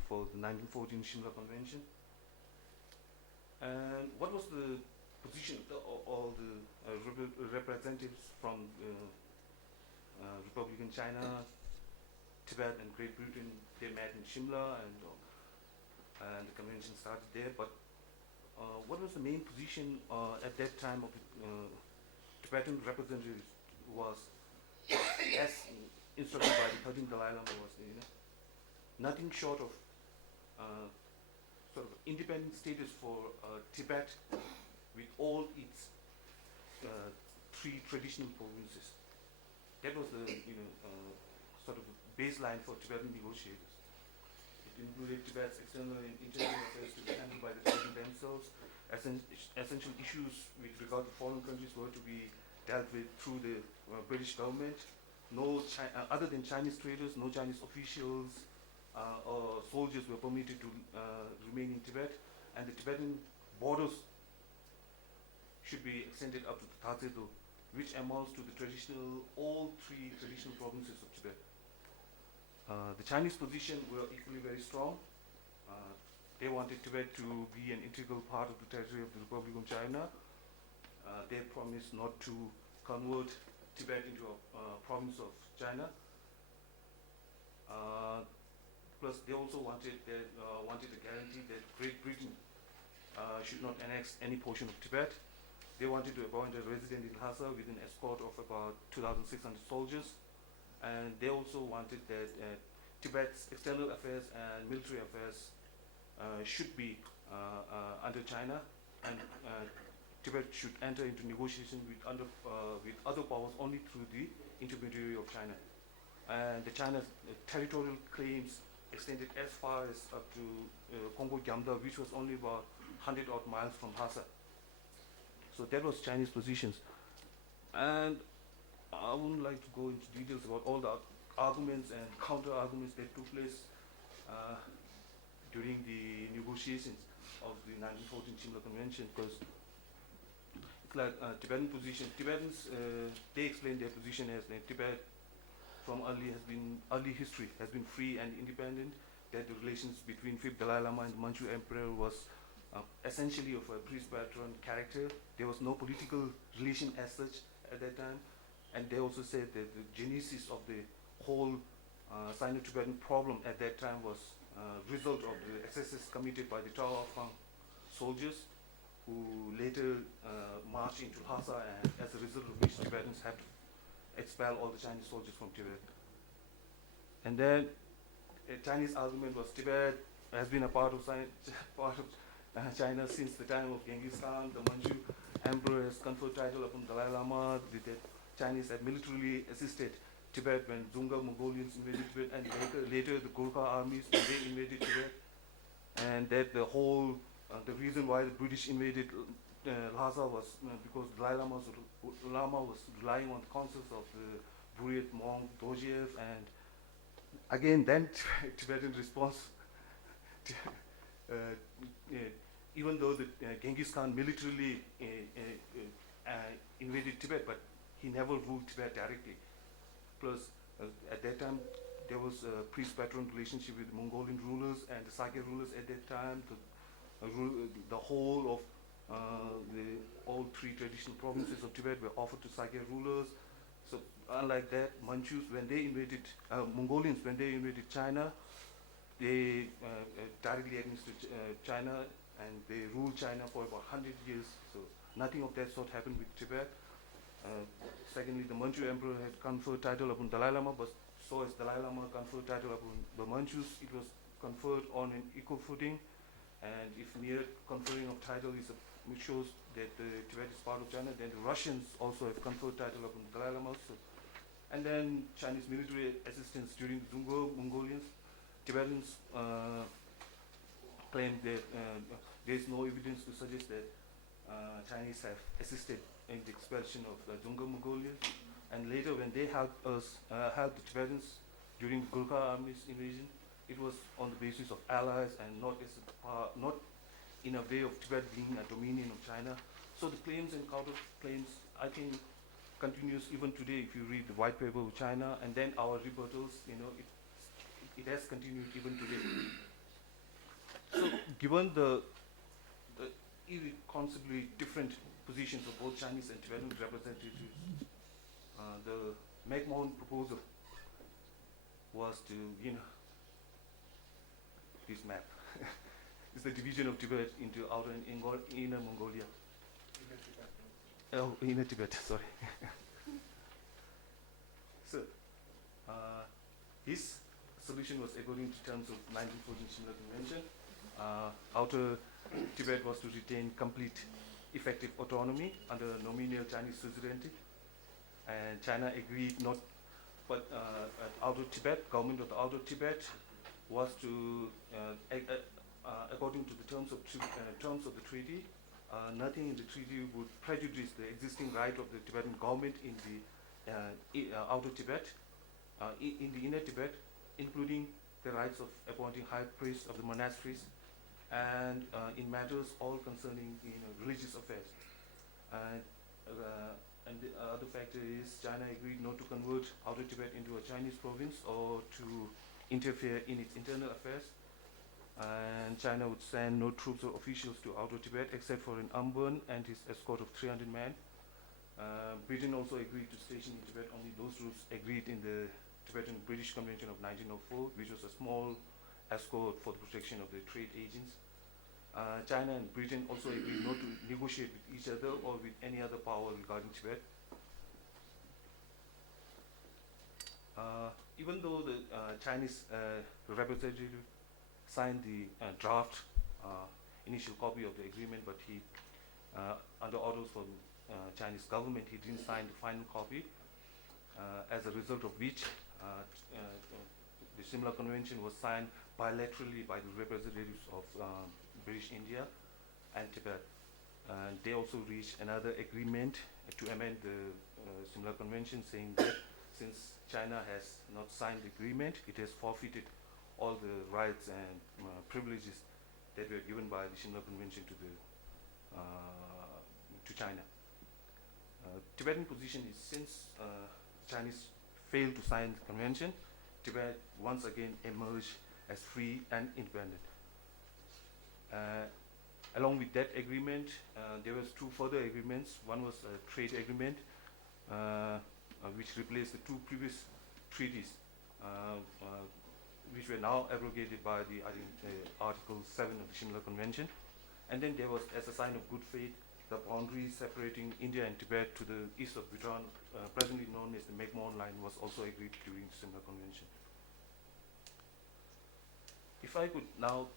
for the 1914 Shimla Convention. And what was the position of all the representatives from Republican China, Tibet and Great Britain? They met in Shimla, and the convention started there. But what was the main position at that time of the Tibetan representatives? Was, as instructed by the 13th Dalai Lama, was nothing short of sort of independent status for Tibet with all its three traditional provinces. That was the sort of baseline for Tibetan negotiators. It included Tibet's external and internal affairs to be handled by the Tibetan themselves. Essential issues with regard to foreign countries were to be dealt with through the British government. No other than Chinese traders, no Chinese officials or soldiers were permitted to remain in Tibet, and the Tibetan borders should be extended up to the Tatsedo, which amounts to the all three traditional provinces of Tibet. The Chinese position were equally very strong. They wanted Tibet to be an integral part of the territory of the Republic of China. They promised not to convert Tibet into a province of China. Plus, they also wanted a guarantee that Great Britain should not annex any portion of Tibet. They wanted to appoint a resident in Lhasa with an escort of about 2,600 soldiers, and they also wanted that Tibet's external affairs and military affairs should be under China, and Tibet should enter into negotiation with other powers only through the intermediary of China. And the China's territorial claims extended as far as up to Congo-Gamda, which was only about 100 odd miles from Lhasa. So that was Chinese positions. And I wouldn't like to go into details about all the arguments and counter-arguments that took place during the negotiations of the 1914 Shimla Convention, because it's like Tibetan position. Tibetans, they explain their position as that Tibet from early history has been free and independent, that the relations between fifth Dalai Lama and the Manchu Emperor was essentially of a priest-patron character. There was no political relation as such at that time, and they also said that the genesis of the whole Sino-Tibetan problem at that time was result of the excesses committed by the Chao Fang soldiers, who later marched into Lhasa, and as a result of which Tibetans had to expel all the Chinese soldiers from Tibet. And then a Chinese argument was Tibet has been a part of China since the time of Genghis Khan. The Manchu Emperor has conferred title upon Dalai Lama. The Chinese had militarily assisted Tibet when Dzunga Mongolians invaded Tibet, and later the Gurkha armies when they invaded Tibet. And that the whole, the reason why the British invaded Lhasa was because Dalai Lama was relying on the counsels of the Buryat monk Dorjiev, and again then Tibetan response. Even though the Genghis Khan militarily invaded Tibet, but he never ruled Tibet directly. Plus, at that time, there was a priest-patron relationship with the Mongolian rulers and the Sakya rulers at that time. The whole of all three traditional provinces of Tibet were offered to Sakya rulers. So, unlike that, Manchus, when they invaded, Mongolians, when they invaded China, they directly administered China, and they ruled China for about 100 years. So, nothing of that sort happened with Tibet. Secondly, the Manchu Emperor had conferred title upon Dalai Lama, but so as Dalai Lama conferred title upon the Manchus, it was conferred on an equal footing. And if mere conferring of title which shows that Tibet is part of China, then the Russians also have conferred title upon the Dalai Lama. So, and then Chinese military assistance during the Dzunga Mongolians. Tibetans claim that there is no evidence to suggest that Chinese have assisted in the expulsion of the Dzunga Mongolians. And later, when they helped the Tibetans during Gurkha army's invasion, it was on the basis of allies and not in a way of Tibet being a dominion of China. So the claims and counter-claims, I think, continues even today. If you read the white paper of China and then our rebuttals, it has continued even today. So, given the irreconcilably different positions of both Chinese and Tibetan representatives, the McMahon proposal was to, this map. It's the division of Tibet into outer and inner Mongolia. Oh, inner Tibet, sorry. So, his solution was according to terms of 1914 Shimla Convention. Outer Tibet was to retain complete effective autonomy under nominal Chinese suzerainty, and China agreed not, but outer Tibet, government of the outer Tibet was to, according to the terms of the treaty, nothing in the treaty would prejudice the existing right of the Tibetan government in the outer Tibet, in the inner Tibet, including the rights of appointing high priests of the monasteries, and in matters all concerning religious affairs. And the other factor is China agreed not to convert outer Tibet into a Chinese province or to interfere in its internal affairs. And China would send no troops or officials to outer Tibet except for an Amban and his escort of 300 men. Britain also agreed to station in Tibet only those troops agreed in the Tibetan-British Convention of 1904, which was a small escort for the protection of the trade agents. China and Britain also agreed not to negotiate with each other or with any other power regarding Tibet. Even though the Chinese representative signed the draft initial copy of the agreement, but he, under orders from Chinese government, he didn't sign the final copy. As a result of which, the Shimla Convention was signed bilaterally by the representatives of British India and Tibet. And they also reached another agreement to amend the Shimla Convention, saying that since China has not signed the agreement, it has forfeited all the rights and privileges that were given by the Shimla Convention to China. Tibetan position is, since Chinese failed to sign the convention, Tibet once again emerged as free and independent. Along with that agreement, there was two further agreements. One was a trade agreement, which replaced the two previous treaties, which were now abrogated by the Article 7 of the Shimla Convention. And then there was, as a sign of good faith, the boundary separating India and Tibet to the east of Bhutan, presently known as the McMahon Line, was also agreed during the Shimla Convention. If I could now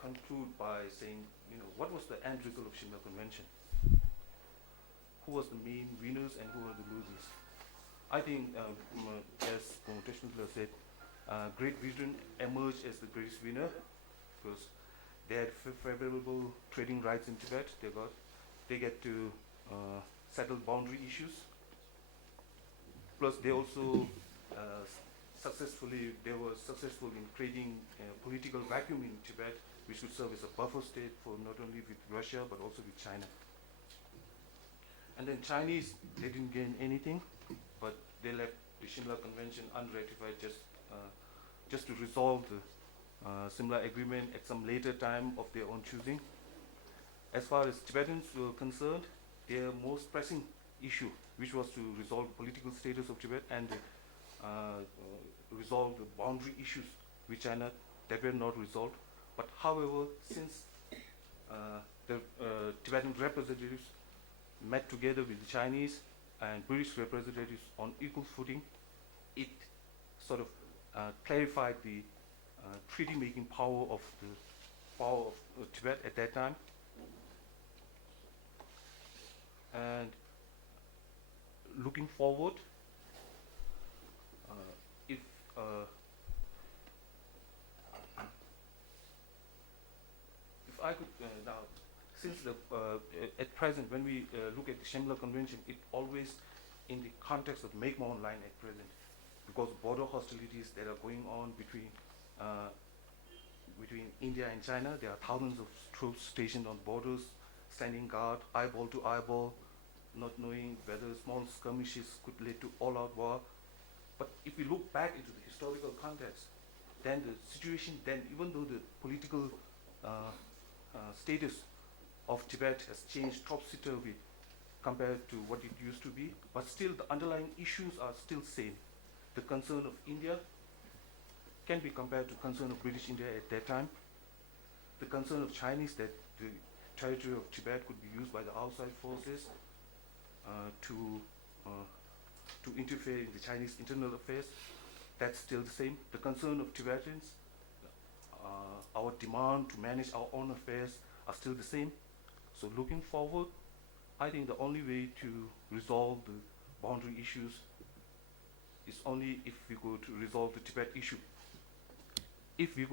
conclude by saying, what was the end result of Shimla Convention? Who was the main winners and who were the losers? I think, as Teshnudla said, Great Britain emerged as the greatest winner because they had favorable trading rights in Tibet. They get to settle boundary issues. Plus, they also they were successful in creating a political vacuum in Tibet, which would serve as a buffer state for not only with Russia but also with China. And then Chinese, they didn't gain anything, but they left the Shimla Convention unratified just to resolve the Shimla agreement at some later time of their own choosing. As far as Tibetans were concerned, their most pressing issue, which was to resolve the political status of Tibet and resolve the boundary issues with China, that were not resolved. But however, since the Tibetan representatives met together with the Chinese and British representatives on equal footing, it sort of clarified the treaty-making power of Tibet at that time. And looking forward, if I could now, since at present when we look at the Shimla Convention, it always in the context of McMahon Line at present, because border hostilities that are going on between India and China. There are thousands of troops stationed on borders, standing guard, eyeball to eyeball, not knowing whether small skirmishes could lead to all-out war. But if we look back into the historical context, then the situation then, even though the political status of Tibet has changed topsy-turvy compared to what it used to be, but still the underlying issues are still same. The concern of India can be compared to concern of British India at that time. The concern of Chinese that the territory of Tibet could be used by the outside forces to interfere in the Chinese internal affairs, that's still the same. The concern of Tibetans, our demand to manage our own affairs are still the same. So looking forward, I think the only way to resolve the boundary issues is only if we could resolve the Tibet issue. If the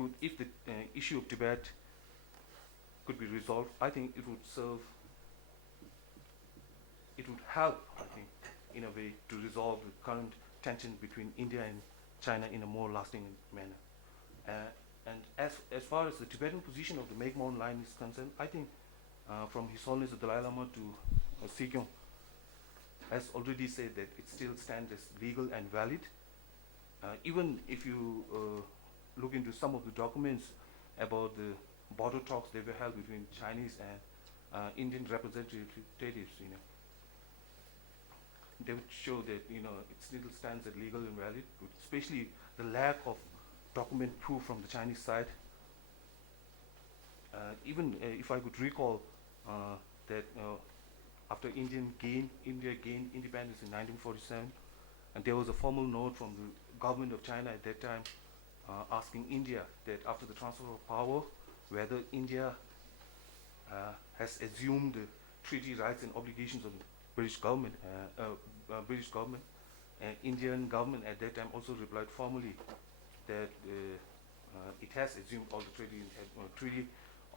issue of Tibet could be resolved, I think it would help, I think, in a way to resolve the current tension between India and China in a more lasting manner. And as far as the Tibetan position of the McMahon Line is concerned, I think from His Holiness the Dalai Lama to Sikyong has already said that it still stands as legal and valid. Even if you look into some of the documents about the border talks that were held between Chinese and Indian representatives, they would show that it still stands as legal and valid, especially the lack of document proof from the Chinese side. Even if I could recall that after India gained independence in 1947, And there was a formal note from the government of China at that time asking India that after the transfer of power, whether India has assumed the treaty rights and obligations of the British government. And Indian government at that time also replied formally that it has assumed all the treaty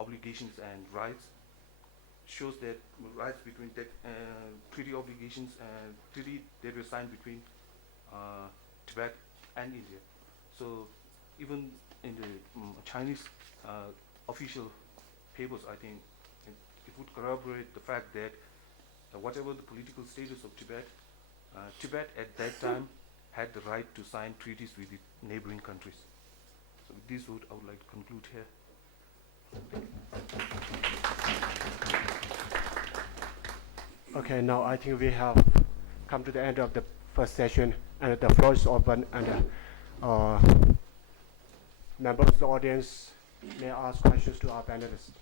obligations and rights. Shows that rights between treaty obligations and treaty that were signed between Tibet and India. So even in the Chinese official papers, I think it would corroborate the fact that whatever the political status of Tibet, Tibet at that time had the right to sign treaties with the neighboring countries. So with this I would like to conclude here. Okay, now I think we have come to the end of the first session, and the floor is open, and members of the audience may ask questions to our panelists.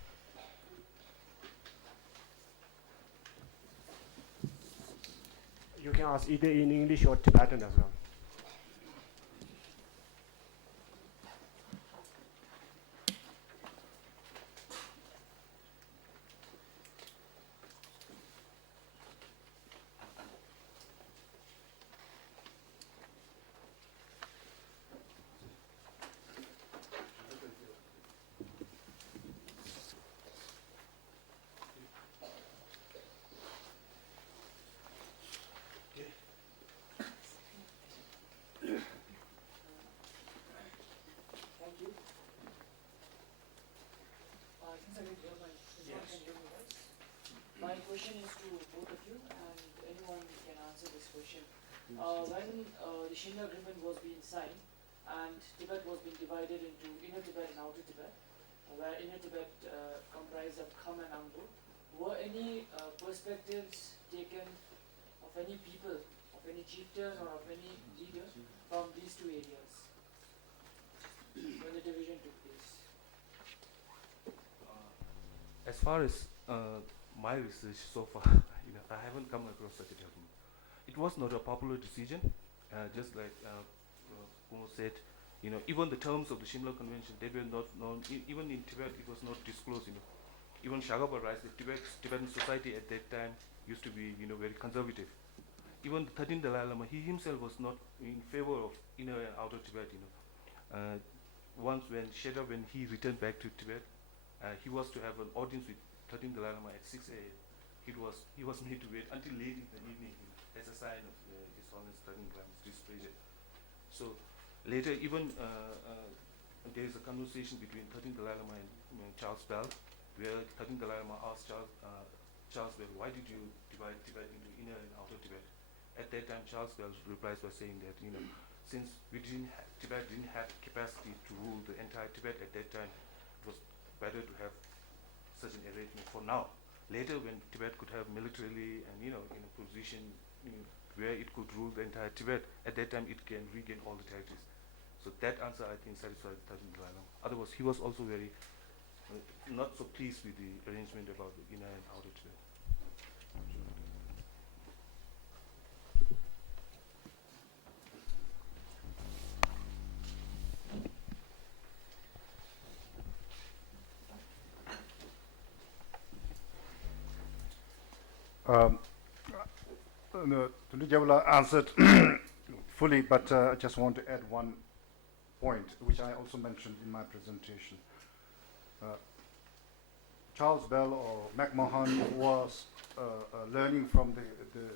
You can ask either in English or Tibetan as well. Thank you. Since I can hear my, everyone can hear me, right? My question is to both of you, and anyone can answer this question. When the Shimla Agreement was being signed, and Tibet was being divided into Inner Tibet and Outer Tibet, where Inner Tibet comprised of Kham and Angkor, were any perspectives taken of any people, of any chieftain or of any leader from these two areas when the division took place? As far as my research so far, I haven't come across such a document. It was not a popular decision, just like Kumo said. Even the terms of the Shimla Convention, they were not known. Even in Tibet, it was not disclosed. Even Shagapa writes that Tibetan society at that time used to be, very conservative. Even the 13th Dalai Lama, he himself was not in favor of Inner and Outer Tibet. Once when he returned back to Tibet, he was to have an audience with 13th Dalai Lama at 6 a.m. He was made to wait until late in the evening as a sign of His Holiness 13th Dalai Lama's displeasure. So later, even there is a conversation between 13th Dalai Lama and Charles Bell, where 13th Dalai Lama asked Charles Bell, why did you divide Tibet into Inner and Outer Tibet? At that time, Charles Bell replies by saying that, since Tibet didn't have capacity to rule the entire Tibet at that time, it was better to have such an arrangement for now. Later, when Tibet could have militarily and in a position where it could rule the entire Tibet, at that time it can regain all the territories. So that answer, I think, satisfies the 13th Dalai Lama. Otherwise, he was also very not so pleased with the arrangement about the Inner and Outer Tibet. Tunde Jawala answered fully, but I just want to add one point, which I also mentioned in my presentation. Charles Bell or McMahon was learning from the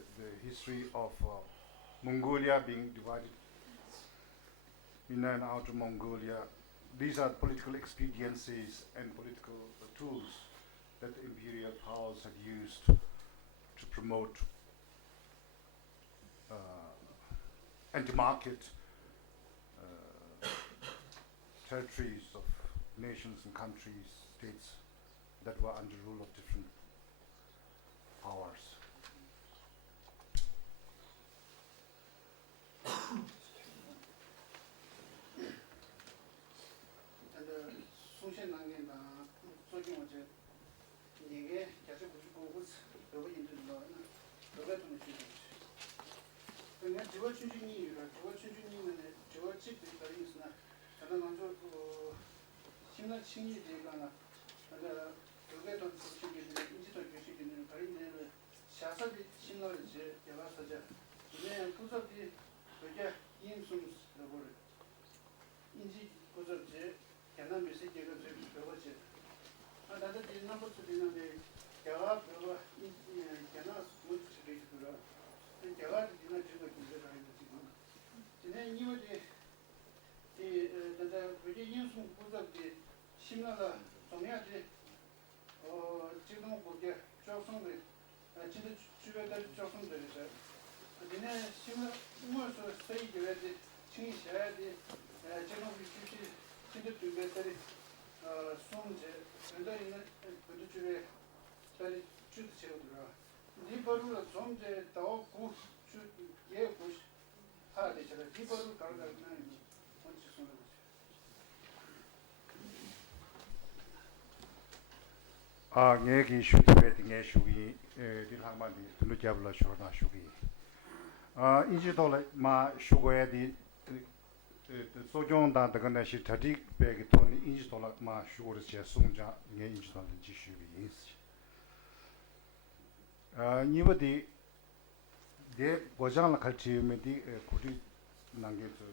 history of Mongolia being divided, Inner and Outer Mongolia. These are political expediencies and political tools that the imperial powers had used to promote and to market territories of nations and countries, states that were under rule of different powers. 저거 춘준이가 저거 춘준이는 저거 집이 거기 있으나 저는 먼저 심나 친이 되거나 내가 여기도 저기 인지도 교실이는 거리는 샤사비 심나를 제 여가서자 이제 부서비 그게 인숨으로 인지 고저제 개난 메시지가 좀 배워지 나도 뒤는 것도 되는데 개가 배워 개나 못 지게 그러 개가 뒤는 지금 이제 가는 지금 지난 이후에 이 근데 그게 인숨 부서비 심나가 정해야지 지금 보게 조성들 진짜 주변에 조성들이죠. 근데 심나 뭐서 세이게지 칭시해야지 지금 주시 진짜 주변에 손제 근데 있는 그 주변에 다리 주도 채우더라. 리버로 손제 더 구주 예고 하야 되잖아. 리버로 가르가는 뭔지 손으로 ngeki shutwe dinge shugi dilhangma di tulu jabla shorna shugi inji dole ma shugoya di sojong da daga na shi tadik begi toni inji dole ma shugori che sungja nge inji dole ji shugi yinsi niwa di de gojang la khalchi me di kuri nange zu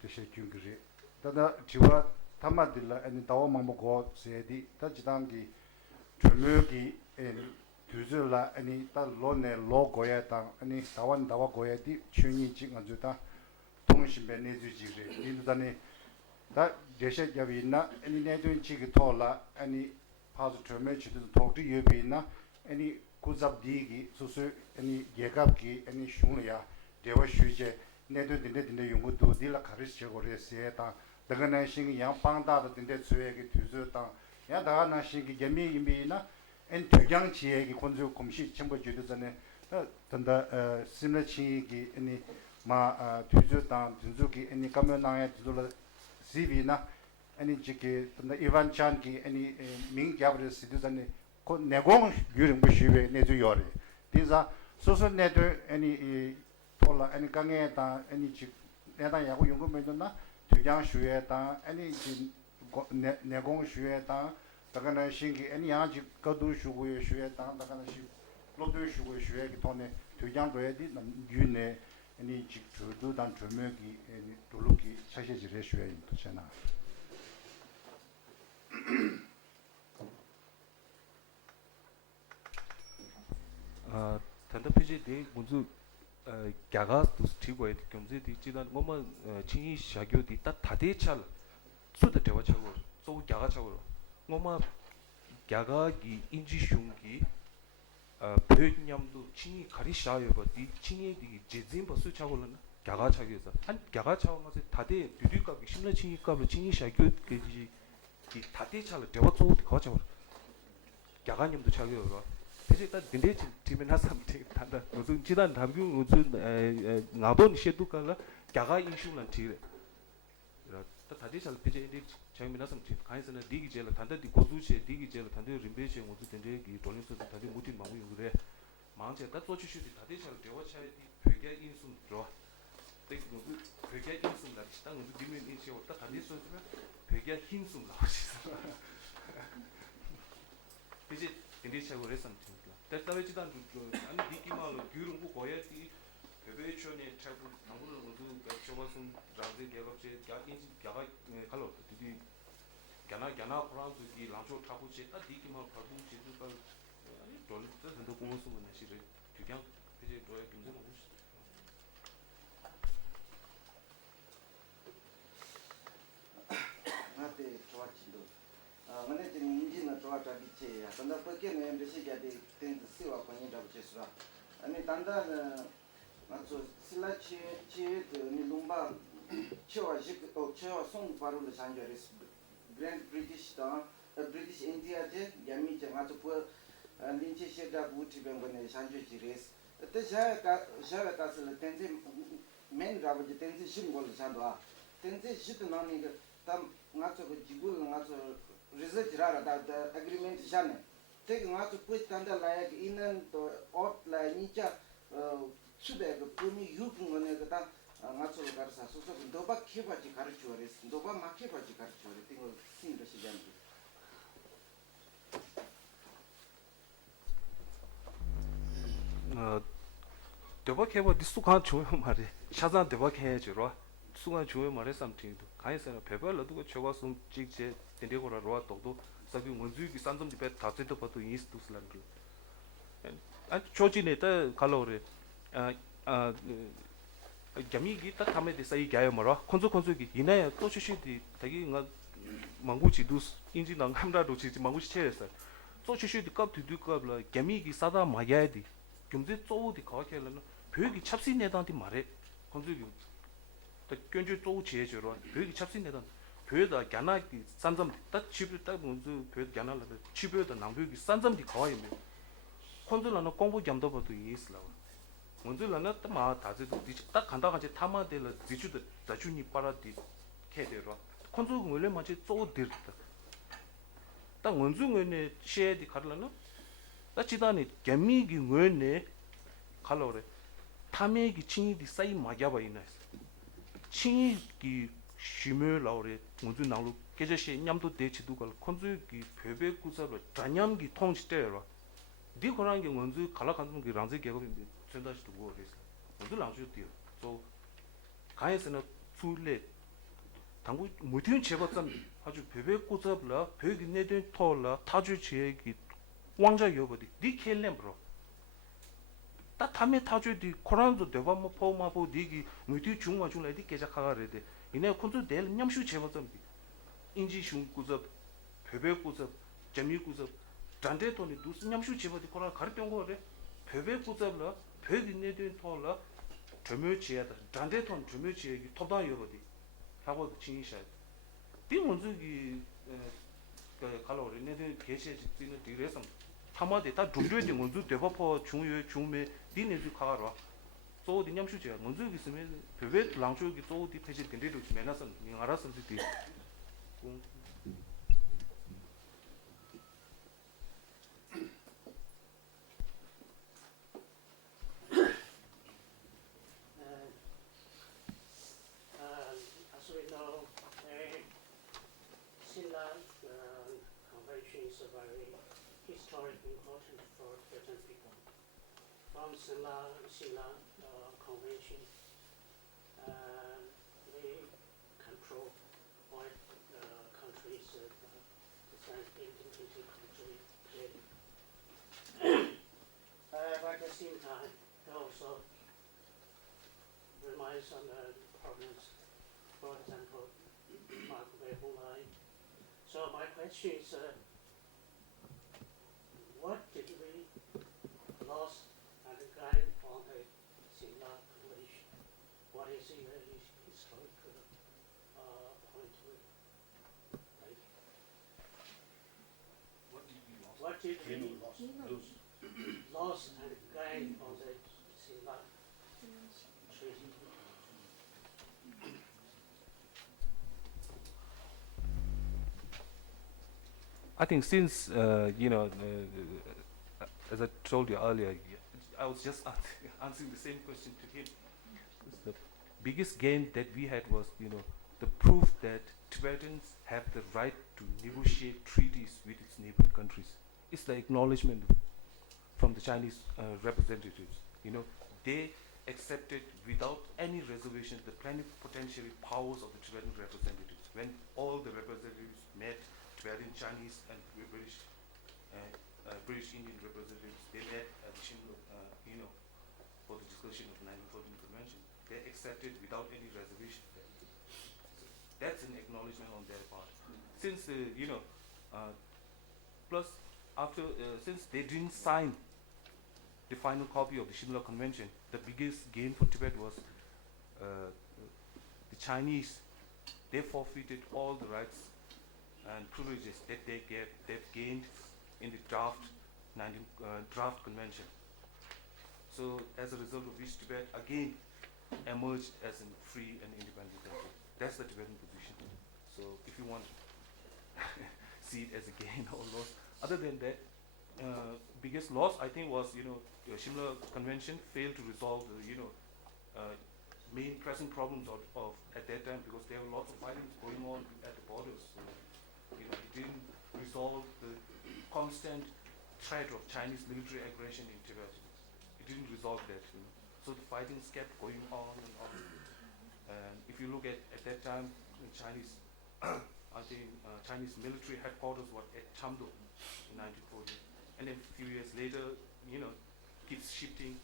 deshe kyungri tada chiwa tamadilla ani dawa mambo go se di ta jidangi 주무기 두즈라 아니 다 로네 로고야다 아니 다원 다와 고야디 춘이 지금 주다 통신배 내주지래 인도다네 다 제셔잡이나 아니 내도인 지기 토라 아니 파즈 트메치도 토트 유비나 아니 구잡디기 소소 아니 예갑기 아니 슝이야 대와 슈제 내도딘데 용구도 딜라 카리스고레세다 다가나 신이 양방다도 딘데 주에게 두즈다 야 다나 신기 개미 임비나 엔 투장 지역이 건조 공시 정보 주도 전에 던다 심나치기 아니 마 투주당 준주기 아니 가면나에 들어 시비나 아니 지게 던다 이반찬기 아니 민갑을 시도 전에 고 내공 유령 부시베 내주 요리 디자 소소 내도 아니 톨라 아니 강에다 아니 지 내다 야고 연구면도나 투장 슈에다 아니 지 내공 슈에다 다가나 신기 아니 양지 거두 슈고에 슈에다 다가나 시 로드 슈고에 슈에기 돈에 투장도에디 유네 아니 직주도 단 조명기 아니 돌로기 사실지레 슈에 있잖아 단다 피지 데 문주 갸가 두스티고 에디 겸제 디지단 뭐뭐 친이 샤교디 다 다대찰 수도 대화 차고 소 갸가 차고 뭐뭐 갸가기 인지슝기 베트남도 친이 가리샤요 버디 친이 디 제진 버스 차고는 갸가 차기서 한 갸가 차고면서 다대 뒤뒤값이 심나 친이값을 친이 샤교 그지 이 다대찰 대화 소 거 차고 갸가님도 차고요 이제 다 근데 지면 하삼 단다 무슨 지단 담경 무슨 나돈 셰두깔라 갸가 인슈란 티래 다 다디 잘 피제 이 장면 하삼 티 가이스나 디기 제라 단다 디 고주셰 디기 제라 단다 림베셰 모두 된데 기 돌림서 다디 모티 마무 요그래 망제 다 또치슈디 다디 잘 대화 차이 되게 인숨 들어 되게 그 되게 인숨 나 땅 우리 디면 인시 왔다 다디 소스면 되게 힘숨 나오시서 이제 근데 차고 레선 때따위지단 아니 디기마로 규run고 고야티 베베초네 차고 나무를 모두 저것은 라지 개업체 야인지 야가 칼로 디디 야나 프랑스 디 란초 타부체 딱 디기마 파부 제주가 아니 돌리서 한도 공무수 문 시를 규경 이제 도에 문제 먹고 싶어 나한테 좋아지도 만에 지금 인지나 좋아져 비치 근데 그게 내가 시기에 된 시와 관계다 붙였어 아니 단다 맞죠 실라치 니 lumba 치와 치와 송 바로를 산저리스 그랜드 브리티시다 브리티시 인디아제 야미 정아서 그 린치시다 부티뱅고네 산저지레스 그때 샤가 가슬 텐지 맨 라버지 텐지 심골 산도아 텐지 시도 나니가 담 나서 그 지구를 나서 리서치라라 다 애그리먼트 샤네 되게 나서 그 단다 라이크 인은 또 옷 라이니차 수백 그 범위 유분원에 그다 맞춰서 가르사 소소 너바 케바지 가르쳐래 너바 마케바지 가르쳐래 띵거 신도 시간이 대박 해봐 디수간 좋아요 말해 샤잔 대박 해야지로 수간 좋아요 말해 something 가이서는 배벌로 두고 저거서 찍제 된대고라 로아 또도 사비 원주기 산점디 배 다제도 봐도 인스투스란 거 조지네다 칼로레 아 자미기 딱 하면 돼 사이 가요 말아 콘조기 이내 또 쉬쉬디 되게 가 망고치도 인지 난 감라도 지지 망고치 체했어 또 쉬쉬디 값도 값라 자미기 사다 마야디 금제 쪼우디 가게는 벽이 찹시 내단디 말해 콘조기 또 견주 쪼우 지해줘로 벽이 찹시 내단 벽에다 야나기 산점 딱 집을 딱 먼저 벽 야나라 집에다 남벽이 산점디 가와요 콘조라는 공부 점도 봐도 있으라 먼저라는 마 다지도 딱 간다가지 타마델 지주도 다주니 빠라디 캐데로 콘조 원래 마치 쪼들다 딱 원중원에 셰디 가르라는 나 지단이 개미기 원에 칼로레 타메기 칭이디 사이 마갸바 이나 칭이기 쉬메라오레 원주 나로 계제시 냠도 대치도 갈 콘조기 베베 구사로 단냠기 통치대로 디코란 게 원주 갈라간도 그 랑제 개업인데 전다시도 뭐 그랬어. 모두 랑주디요. 또 가에서는 술래 당구 못된 제거점 아주 베베고잡라 베기 내된 톨라 타주 지역이 왕자 여버디 디켈렘 브로. 딱 담에 타주디 코란도 대바 뭐 포마보 디기 무디 중마 중래 디 계작하가래데 이내 콘도 될 냠슈 제거점 인지 슝고잡 베베고잡 재미고잡 단대톤이 두스 냠슈 제거디 코란 가르병 거래 베베고잡라 베기 내된 톨라 점유지에다 단대톤 점유지에 토단 여버디 하고 진이셔 비 문주기 그 칼로리 내된 개체 집는 디레섬 타마데 다 중조의 문주 대법포 중요 중매 디네주 가라 소디 냠슈제 문주기 있으면 베베 랑주기 소디 페이지 근데도 메나선 니 알아서 디 as we know, Shimla Convention is a very historic important for Tibetan people. From Shimla Convention, we control what countries independent country clearly. But at the same time, it also relies on the problems. For example, Marco line. So my question is, what did we lost and gain on the Shimla Convention? What is the historical point of view? Thank you. What did we lost and gain on the Shimla Treaty? I think since as I told you earlier, I was just answering the same question to him. The biggest gain that we had was, the proof that Tibetans have the right to negotiate treaties with its neighboring countries. It's the acknowledgement from the Chinese representatives. They accepted without any reservation the plenipotentiary powers of the Tibetan representatives. When all the representatives met, Tibetan, Chinese, and British Indian representatives, they met at Shimla, for the discussion of the 1914 Convention. They accepted without any reservation. So that's an acknowledgement on their part. Since plus after since they didn't sign the final copy of the Shimla Convention, the biggest gain for Tibet was the Chinese. They forfeited all the rights and privileges that they've gained in the draft convention. So as a result of which, Tibet again emerged as a free and independent country. That's the Tibetan position. So if you want to see it as a gain or loss, other than that, biggest loss I think was the Shimla Convention failed to resolve main pressing problems of at that time, because there were lots of fighting going on at the borders. So, it didn't resolve the constant threat of Chinese military aggression in Tibet. It didn't resolve that. So the fightings kept going on and on. And if you look at that time, the Chinese, I think Chinese military headquarters were at Chamdo in 1940, and then a few years later, keeps shifting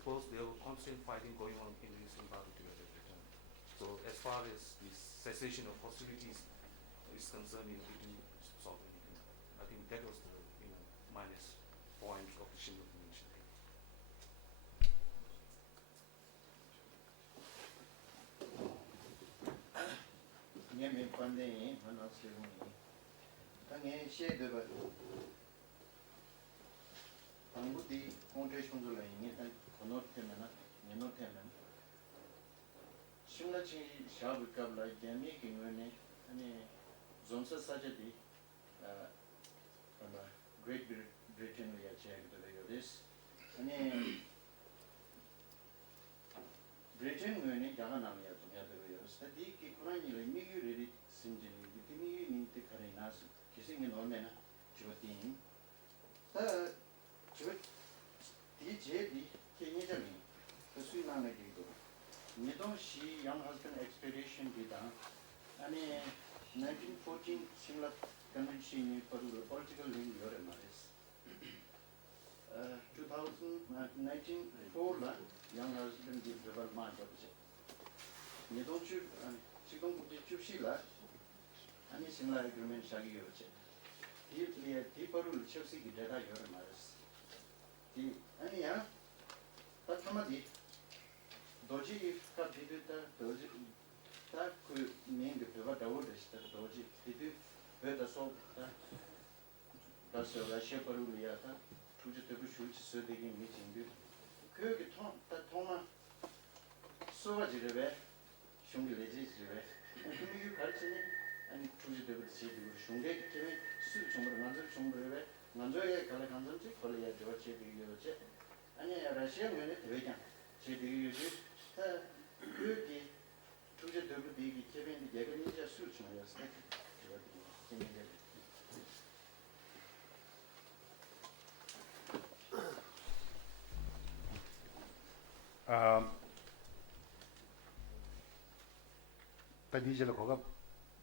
because there were constant fighting going on in the eastern part of Tibet at the time. So as far as the cessation of hostilities is concerned, it didn't solve anything. I think that was the minus point of the Shimla Convention. Nyame pandai manasiruni. Tange shedeba. Tanguti contation zula ini tan konot temena, nenot temena. Shimla chi shabu kabla jami kingwene ane zonsa sajati Great Britain we are checked the this ane Britain ngene jaga nam ya tumya de yo stadi ki kurani le mi yu re sinjini di mi yu ni te kare nas kising no mena chutin ta chut di je di kenye jami to sui na ne di do ni don shi young husband expedition di da ane 1914 Shimla Convention ni political link yore maris 1904 la young husband di development of it. Ni don chu chigong bu chu shi la ani Shimla agreement shagi yo che. Di paru chepsi gi data yore maris. Di ani ya ta thamadi doji ka bidita doji ta ku main de peva dawo de sta doji di veda so ta so la she paru ya ta tuju te bu shu chi so de gi meeting de ke ge ta thoma so wa ji de shungi le ji ji be ku mi yu kar chini ani tuju de bu chi de shungi ke su chong ma nzo chong be nzo ye kala kanzo chi kole ya de che de yo che ani ya ra she me ne de ja che de yo ji ta ku ge tuju de bu de gi che be ni ye ge ni ja su chong ya sta 단지질 거가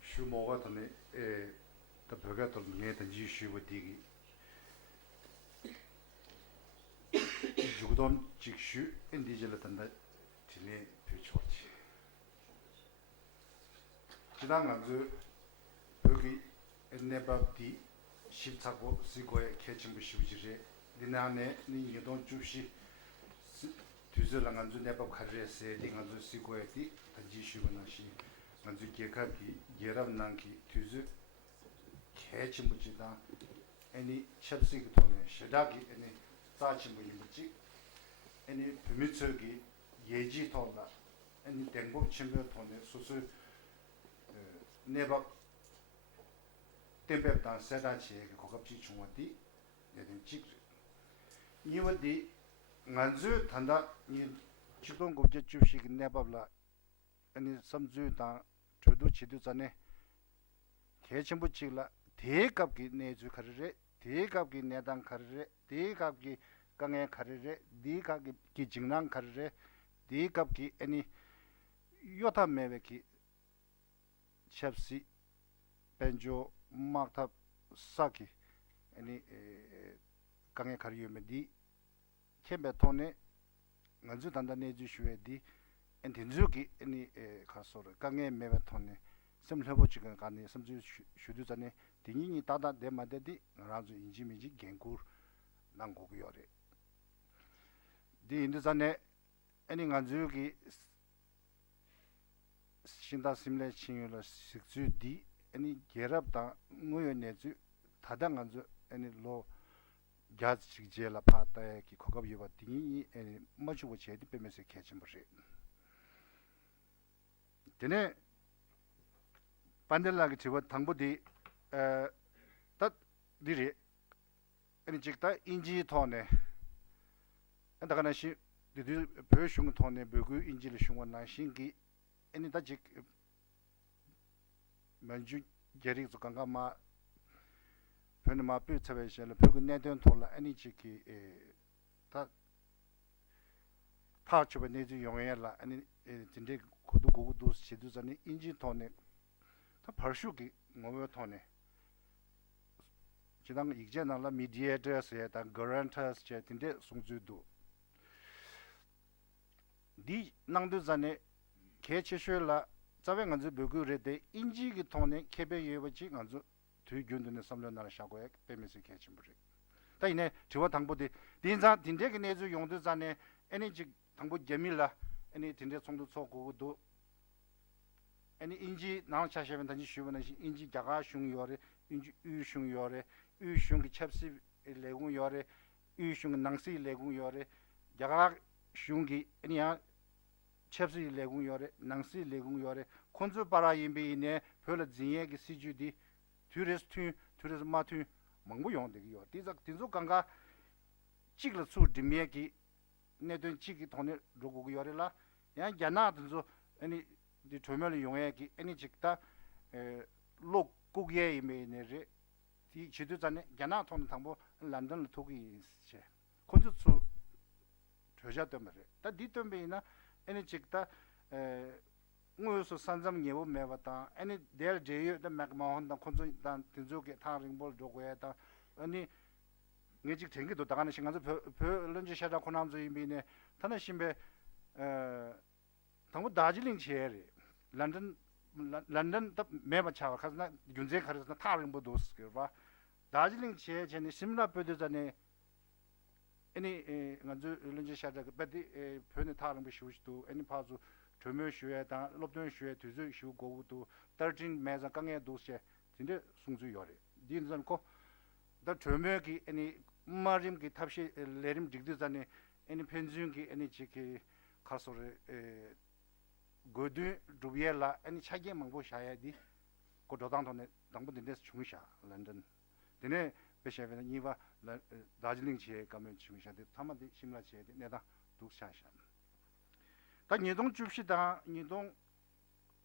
슈모가 돈에 또 벽에 또 내 단지 슈고 디기 주고돈 직슈 인디질 단다 진리 표초치 지난 간주 여기 엔네바디 십사고 시고에 개침부 시부지리 니나네 니 이동 주시 뒤즈랑 간주 네바 카르레세 딩간주 시고에디 단지 슈고나시 간주 계카기 예람난기 뒤즈 개침부지다 애니 첩스기 통해 시작이 애니 자침부 임부지 애니 비미처기 예지 통다 애니 댕복 침부 통해 수술 네바 템페단 세다치에 고급지 중원디 내는 찍 이거디 간주 단다 이 주동 국제 주식 네바블라 아니 섬주다 저도 지도 전에 개침부 찍라 대갑기 내주 가르레 대갑기 내당 가르레 대갑기 강에 가르레 대갑기 기증난 가르레 대갑기 아니 요타메베기 첩시 벤조 막타 사기 아니 강에 가르요메디 켐베톤에 간주 단다 내주 슈에디 엔틴주기 아니 가소르 강에 메베톤에 섬해보지가 간에 섬주 슈두전에 딩이 다다 데마데디 라주 인지미지 겐쿠 난고고요레 디 인드전에 아니 간주기 신다 심레 칭유로 식주디 아니 게랍다 무요네주 다당 간주 아니 로 가지 제라 파타에 기 고급이와 딩이 아니 뭐주고 제디 빼면서 개침버리 되네 반델라기 집어 당부디 딱 디리 아니 직다 인지 토네 안다가나 시 디디 베슝 토네 베구 인지를 슝원나 신기 아니 다직 만주 게리 조강가마 페르마 피츠베셜 베구 내던 토라 아니 지키 다 타츠베 내주 용해라 아니 진데 고도 시두자니 인지 토네 다 벌슈기 뭐며 토네 지당 이제나라 미디에이터스에 다 거런터스 제 tin데 송주도 디 낭두자네 개체슈라 자뱅한즈 벽으레데 인지기 통네 케베예버지 간즈 뒤균드네 삼려나라 샤고에 빼면서 개침부리 다이네 저와 당보디 딘자 딘데게 내주 용두자네 에너지 당보 재밀라 에니 딘데 송도 소고도 에니 인지 나온 차셔면 단지 쉬우는 인지 자가 슝요레 인지 유슝요레 유슝기 챕시 레궁요레 유슝 낭시 레궁요레 자가 슝기 아니야 챕시 레궁요레 낭시 레궁요레 콘주 바라임비네 별의 진예기 시주디 튜리스트 마투 망부 용되기요 디자 딘조 강가 찍을 수 디미에기 내던 찍이 돈을 로고 요래라 야 야나든조 아니 디 조멸을 용해기 아니 직다 록국에 이메네레 디 지도자네 야나 돈 당보 런던을 토기 제 콘주수 저자도 말에 다 디tombe이나 아니 직다 nguyusu sanzam nyebu mewa ta ani del jeyu da magmahon da 콘주 단 딘조게 타링볼 조고야 다 아니 nge직 쟁기도 다가는 시간서 런지 샤자 코남조 이미네 타나 심베 당부 다질링 제리 런던 다 메바 차와 가스나 균제 가르스나 타링보 도스케바 다질링 제 제니 심라 뼈드자네 아니 간주 런지 샤자 베디 표네 타링보 쉬우시도 아니 파주 조묘슈에다 롭돈슈에 두즈 슈고도 13 메자 강에 도시에 진짜 숭주요래 딘전코 더 조묘기 아니 마림기 탑시 레림 dig드자네 아니 펜준기 아니 지키 가소레 고드 두비엘라 아니 차게 망보 샤야디 고도당도네 당분데스 중샤 런던 데네 베샤베나 니바 다질링 지에 가면 중샤데 타마디 심라 지에 내다 독샤샤 다 니동 줍시다 니동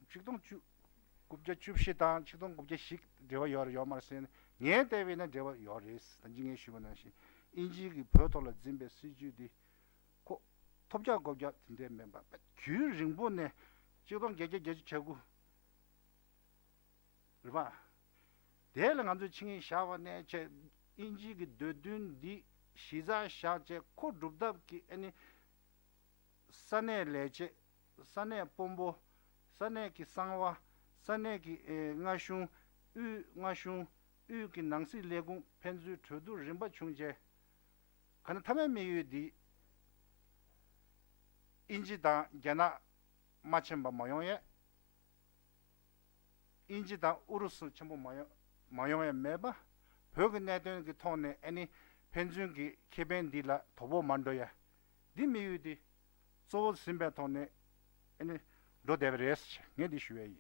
직동 주 국제 줍시다 직동 국제식 되어 요 말씀 예 대비는 되어 요리스 단징에 쉬고나시 인지기 보도를 진배 수주디 고 톱자 고자 진대 멤버 규링본에 직동 계계 최고 얼마 대랑 안주 칭이 샤와네 제 인지기 되든디 시자 샤제 코 룹답기 아니 산에 레제 산에 뽐보 산에 기상와 산에 기 nga숑 우기 낭시 레공 펜주 저도 림바 중제 가는 타면 미유디 인지다 게나 마침바 모용에 인지다 우르스 전부 모용에 매바 벽에 내던 그 톤에 아니 펜중기 케벤디라 도보 만도야 디미유디 so simbatone ene 로데브레스 녜디 슈웨이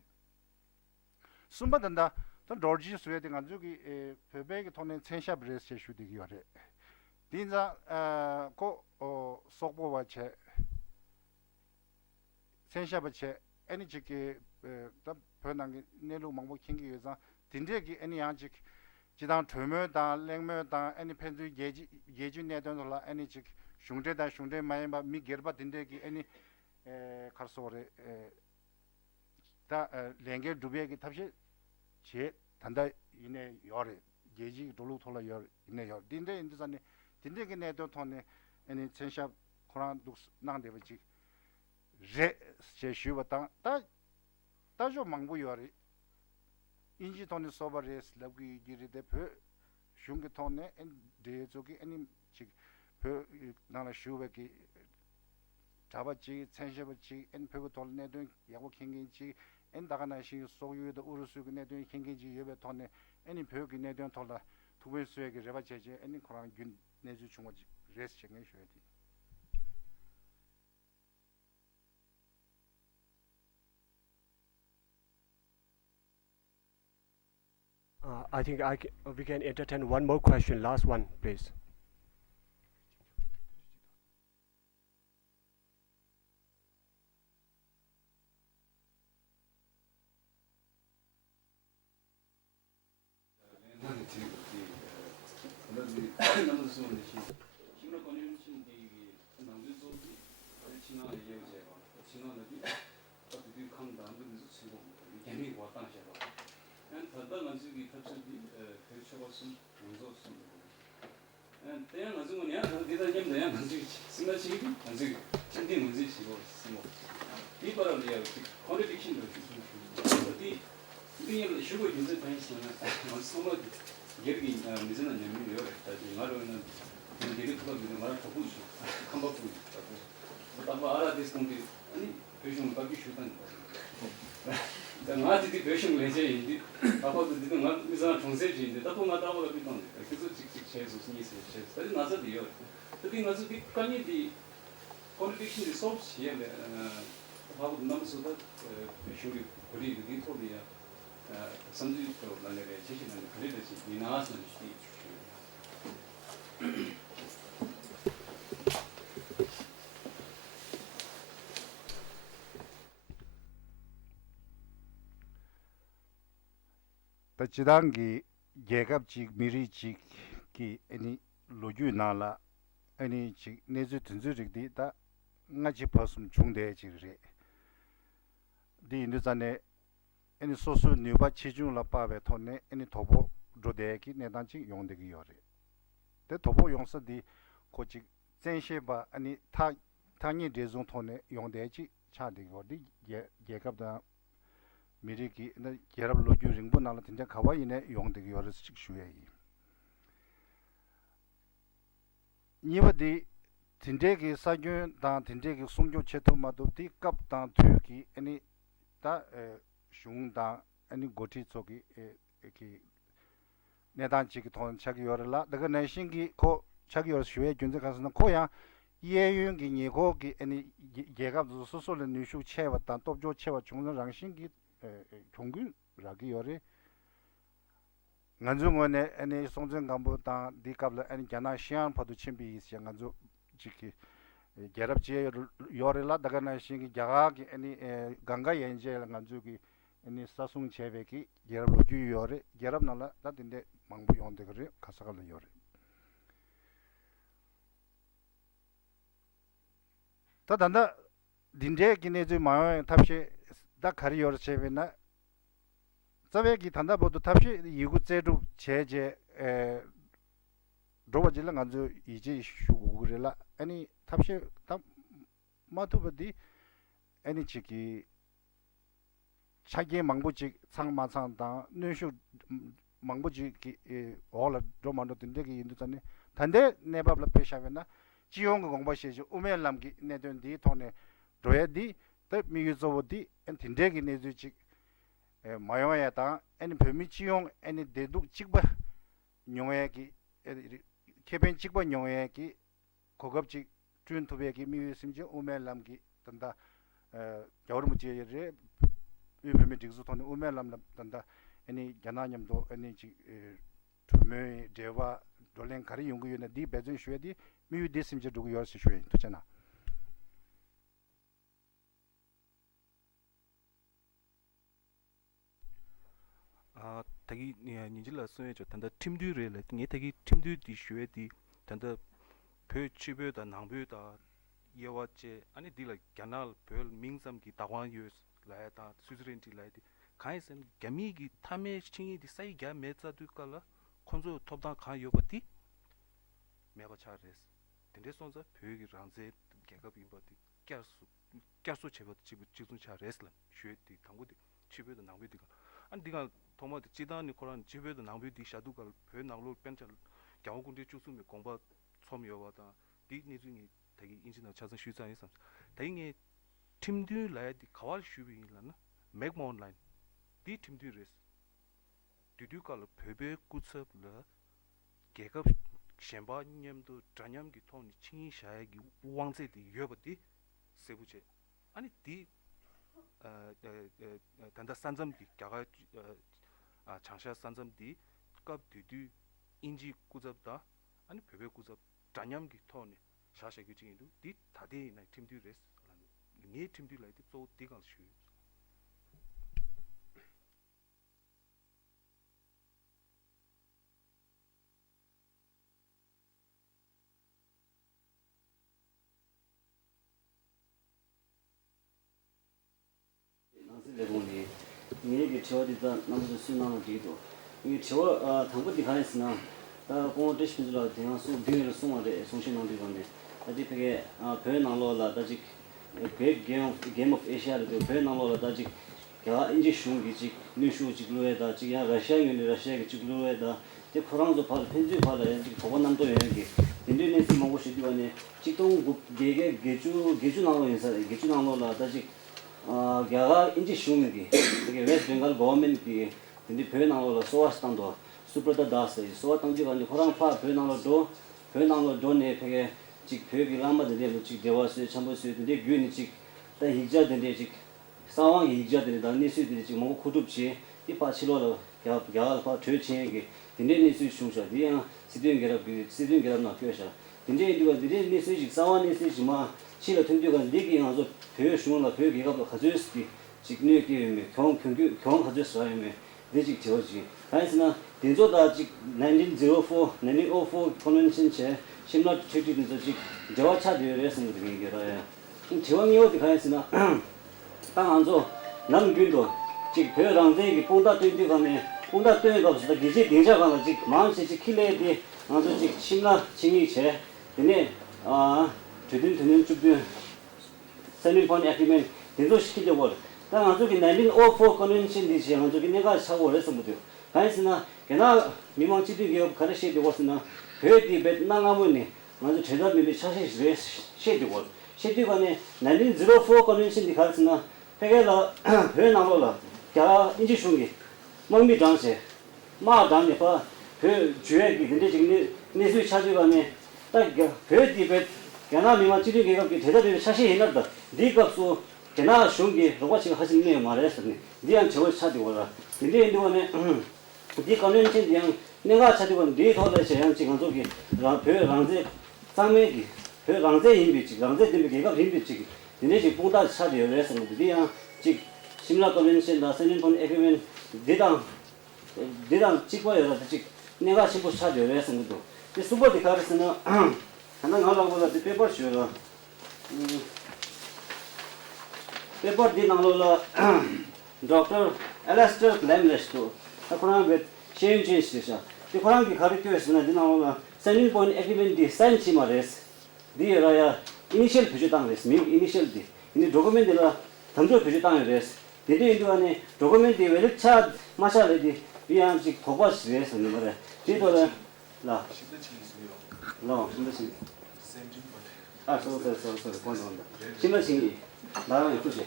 숨바단다 더 로지 스웨디 간주기 베베기 돈에 센샤 브레스 슈디기 요레 딘자 고 속보와체 센샤 버체 에니지기 더 변한게 내로 망보 킹기 요자 딘데기 에니 양직 지당 төмö다 랭mö다 에니 펜주 예지 내던라 에니직 슝제다 슝제 마이마 미 게르바 딘데기 애니 카르소레 다 랭게 두베기 탑시 제 단다 이내 요레 예지 돌로 돌라 요 이내 요 딘데 인드산네 딘데기 내도 돈네 애니 첸샤 코란 독스 나데버지 제 제슈바타 다 다조 망부 요레 인지 돈이 소바레스 럽기 지리데 표 슝게 돈네 엔 데조기 애니 지 나나 슈베기 잡았지 천셔버지 엔 표고 돌내도 야고 킹긴지 엔 다가나시 소유도 우르수기 내도 킹긴지 예베 돈네 애니 표기 내도 돌라 두번수에게 레바제제 애니 코란 균 내주 중어지 레스 쟁에 쉬어야지 I think we can entertain one more question. Last one, please. 다 지단기 계급직 미리직 기 아니 로주나라 아니 직 내주 든즈직디 다 ngaji pasum chungde jigre di induzane 아니 소수 뉴바 치중 라파베 톤네 아니 도보 로데기 내단지 용되기 요래 데 도보 용서디 고직 전시바 아니 타 당이 대중 톤네 용되지 차되고디 예갑다 미리기 나 여러분 로주 링보 나라 진짜 가와이네 용되기 요래 식슈에 니버디 진대기 사균 단 진대기 송조 체토마도 디갑단 투기 아니 다 슝다 아니 고티 쪽이 이렇게 내단지기 돈 차기 요래라 내가 내신기 고 차기 요래 쉬에 준제 가서는 고야 예윤기 니고기 아니 예갑도 소소를 뉴슈 채웠다 또조 채워 중는 랑신기 종균 라기 요래 간중원에 아니 송전 간부다 디갑라 아니 자나 시안 파도 침비 있어 간주 지키 게랍지에 요래라 다가 나신기 자가기 아니 강가 연제를 간주기 아니 사숭 제베기 게랍로주 요래 게랍나라 다딘데 망부 용데 그래 가사갈 요래 다단다 딘데 기네즈 마요 탑시 다 가리 요래 제베나 자베기 단다 보도 탑시 이구제루 제제 로바질랑 간주 이제 슈고 그래라 아니 탑시 탑 마토버디 아니 지기 차기 망부직 상마상다 뉴슈 망부직 all 로만도 된데기 인도잖네 단데 네바블 페샤베나 지용 공부시죠 우멜람기 내던디 돈에 로야디 더 미유조디 엔 된데기 내주직 마요야다 아니 범미지용 아니 대둑 직바 용해기 케벤 직바 용해기 고급직 준투베기 미유심지 우멜람기 단다 겨울무지에 유명한 직수톤의 우멜람 단다 아니 야나냠도 아니 지 투메 제와 돌랭 가리 연구위원회 디 배전 쉐디 미유 데심제 두고 열시 쉐 도잖아 아 되게 니질라 소에죠 단다 팀듀레래 니 되게 팀듀디 쉐디 단다 푀치베다 낭베다 예와체 아니 딜라 캐날 별 밍삼기 다완유스 라야다 수즈렌티 라이디 카이센 게미기 타메 칭이디 사이 게 메자두칼라 콘조 톱다 카 요버티 메가 차레스 덴데손자 푀기 란제 게가비 버티 꺄수 제버 지분 차레스라 쉐티 당고디 치베도 낭베디가 안 디가 토마디 지다니 코란 지베도 낭베디 샤두갈 푀 나로 펜찰 겨우군디 주수미 공바 처음이어와다 디 니중이 되게 인지나 차선 슈자에서 대행의 팀들 라야디 가왈 슈비라나 맥모 온라인 디 팀들 레스 디두칼 베베 쿠츠블라 개급 셴바님도 자냠기 톤이 칭이 샤야기 우왕제디 여버디 세부제 아니 디 단다 산점디 갸가 장샤 산점디 값 뒤뒤 인지 꾸잡다 아니 베베 꾸잡 잔냠기 토네 샤샤기 징이도 디 다데 나 팀디 레스 니 팀디 라이트 또 디간 슈 레몬이 이게 저어디다 남도 수나는 뒤도 이 저 당부디 가했으나 공원 대신들로 대한 수 비를 송화대 송신한데 건데 아직 그게 배낭로라 아직 게임 오브 에시아를 배낭로라 아직 야 인지 슝기지 뉴슈지글로에다 지금 러시아게 지글로에다 제 코랑도 바로 편지 받아 이제 보건남도 여기 인도네시아 먹고 싶지만에 직동 개주 나오는 인사 개주 나오는 아직 야가 인지 슝기 이게 웨스트 벵갈 거버먼트기 근데 배낭로 소아스탄도 슈퍼다 다스 소아탄지가 아니 코랑파 배낭로 돈에 되게 직 배기 라마들이 직 대화스 참고스 근데 균이 직다 히자든데 직 상황이 히자들이 단니스들이 직 뭐 구둡지 이 파치로로 야가 파 최치에게 근데 니스 슝샤 디야 시드윙게라 나껴샤 근데 이거 들이 니스 직 상황이 니스지마 실을 통제가 내기 가서 배 슝나 배기가 가져스기 직내기 경 가져서야매 내직 저지 그래서 대조다 아직 1904 컨벤션체 심라 트리티에서 직 저와 차되어서 얘기해요. 지원이 어디 가있으나 땅 안서 남균도 직 배랑제기 본다 되게 가면 본다 되게 가서 기지 대자가 직 마음씨 킬레디 아주 직 심라 징이체 근데 되는 주변 세미폰 에피멘 대도 시키려고 땅 안쪽에 1904 컨벤션 디지 안쪽에 내가 사고 그래서 못해요. 가있으나 걔나 미망치도 기업 가르쳐 되고서나 배디 베트남하고니 아주 제대로 차시 쉐디고 쉐디관에 1904 컨벤션이 가르치나 회계라 회나로라 자 인지 슝기 멍미 장세 마 장에 봐그 주액이 근데 지금 내수 차지관에 딱 배디 베 걔나 미망치도 기업 제대로 차시 해놨다 네 값도 걔나 슝기 로바치가 하신 내 말했었네 니한 저걸 차지고라 근데 이번에 이 컨벤션 그냥 내가 찾아본 네 도대 제한 지금 저기 랑제 상매기 랑제 인비지 랑제 때문에 걔가 인비지 근데 지 보다 차려야 해서 그냥 지 심라 컨벤션 나 선인본 에그면 대당 찍어야 지 내가 신고 차려야 해서 그도 이 수보디 가르스는 하나 하려고 그 페퍼 쉬어 페퍼 디나로라 Dr. Alastair Lemlesto 그러나 왜 체인지스죠. 그 그런 가르쳐서는 디나오나 세닝본 에비멘디 사인치 말레스 디라야 이니셜 표시당레스 미 이니셜디 이 도큐멘트라 담조 표시당레스 디디 인도안에 도큐멘트 웰차 마샬레디 비안지 고바스레스 누르래 디도라 라 심드치 소소 본다 심드치 나랑 이쁘지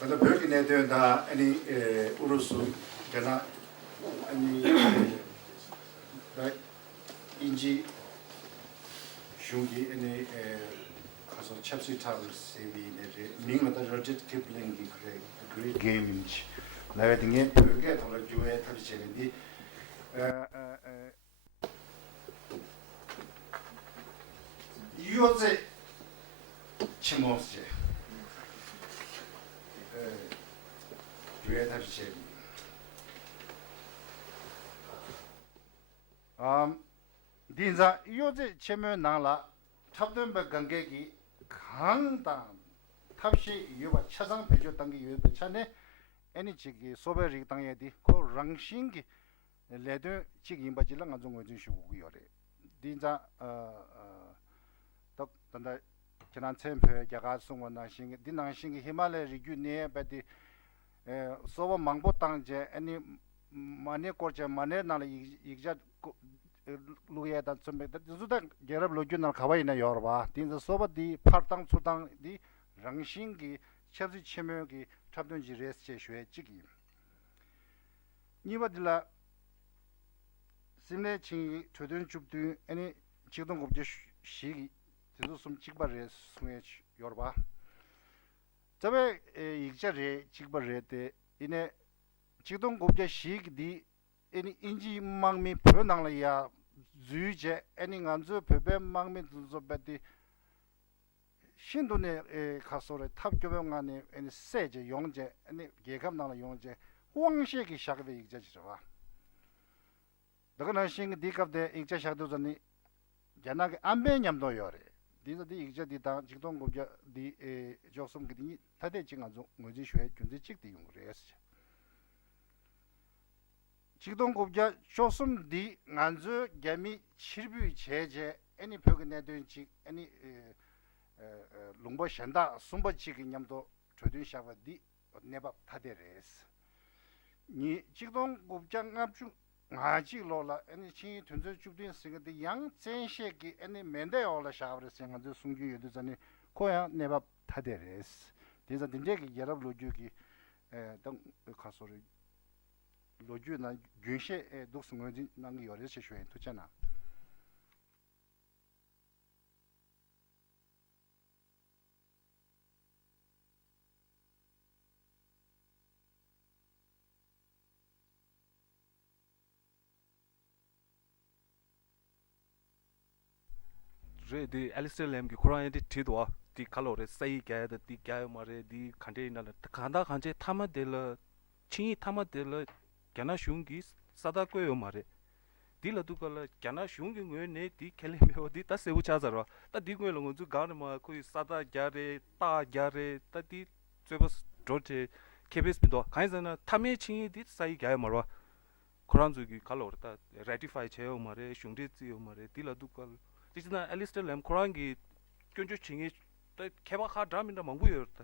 근데 별게 내도다 아니 우르스 그나 아니 인지 슝기 아니 가서 챕시 타블 세비 내제 밍마다 로제트 키플링기 그레 그레이트 게임인지 나에 등에 별게 돌아 주에 터지는데 요새 치모스 주에 터지지 딘자 요새 체면 나라 탑된바 관계기 강당 탑시 요바 차상 배줬던 게 요바 차네 애니 지기 소베리 땅에디 코 랑싱기 레드 지기 임바질랑 안종 거진 쉬고요래 딘자 덕 단다 지난 챔페 야가송원나 싱기 딘낭싱기 히말라야 리규네 바디 소바 망보 땅제 애니 마네 코르제 마네 나라 이자 루야다 좀베다 주다 게럽 로규나 가와이나 여러봐 딘자 소바디 파르땅 초땅 디 랑싱기 챵지 체메기 탑든지 레스체 쉐 지기 니바딜라 심내 칭 초든 줍드 아니 지동 겁제 시기 제도 숨 찍바레 숨에 yorba 자베 익자레 직벌레데 이네 지동 국제 시기디 이니 인지 망미 프로낭라야 주제 애니 간주 베베 망미 두조베디 신도네 가소레 탑교병안에 애니 세제 용제 애니 계감나라 용제 호황시기 샤게 익자지와 너가 신 디갑데 익자 샤도전이 자나게 안배냠도 요래 디저디 익자디 다 직동 국제 디 조som 그디 타데 징아조 뭐지 쉐 군지 찍디 용으로스 직동 국제 조som 디 안주 개미 칠비 제제 애니 벽내든지 애니 롱보 셴다 숨버 지기냠도 조든 샤바디 네바 타데레스 니 직동 국장 앞중 아지로라 애니 치 튼저 죽된 시기데 양 전셰기 애니 멘데올라 샤브르 생한도 숨기 유도자니 코야 네바 타데레스 디자 딘제기 여러 로주기 당 가소리 로주나 균셰 독승원지 난기 요레시 쉐 투잖아 the Alistair Lam ki Quran di tidwa di kalore sai ga da di ga mare di khande na la khanda khanje thama del chi thama del kana shungi sada ko yo mare di la du kala kana shungi ngwe ne di khele me di ta se ucha zaro ta di ngwe long ju ga ma ko sada ga re ta ga re ta di tsebas dote kebes bindo kaizana thame chi di sai ga maro Quran ju ki kalore ta ratify che yo mare shungdi ti yo mare di la du kala Tisna Alistair Lam Korangi kyonjo chingi ta keba kha draminda mangu yor ta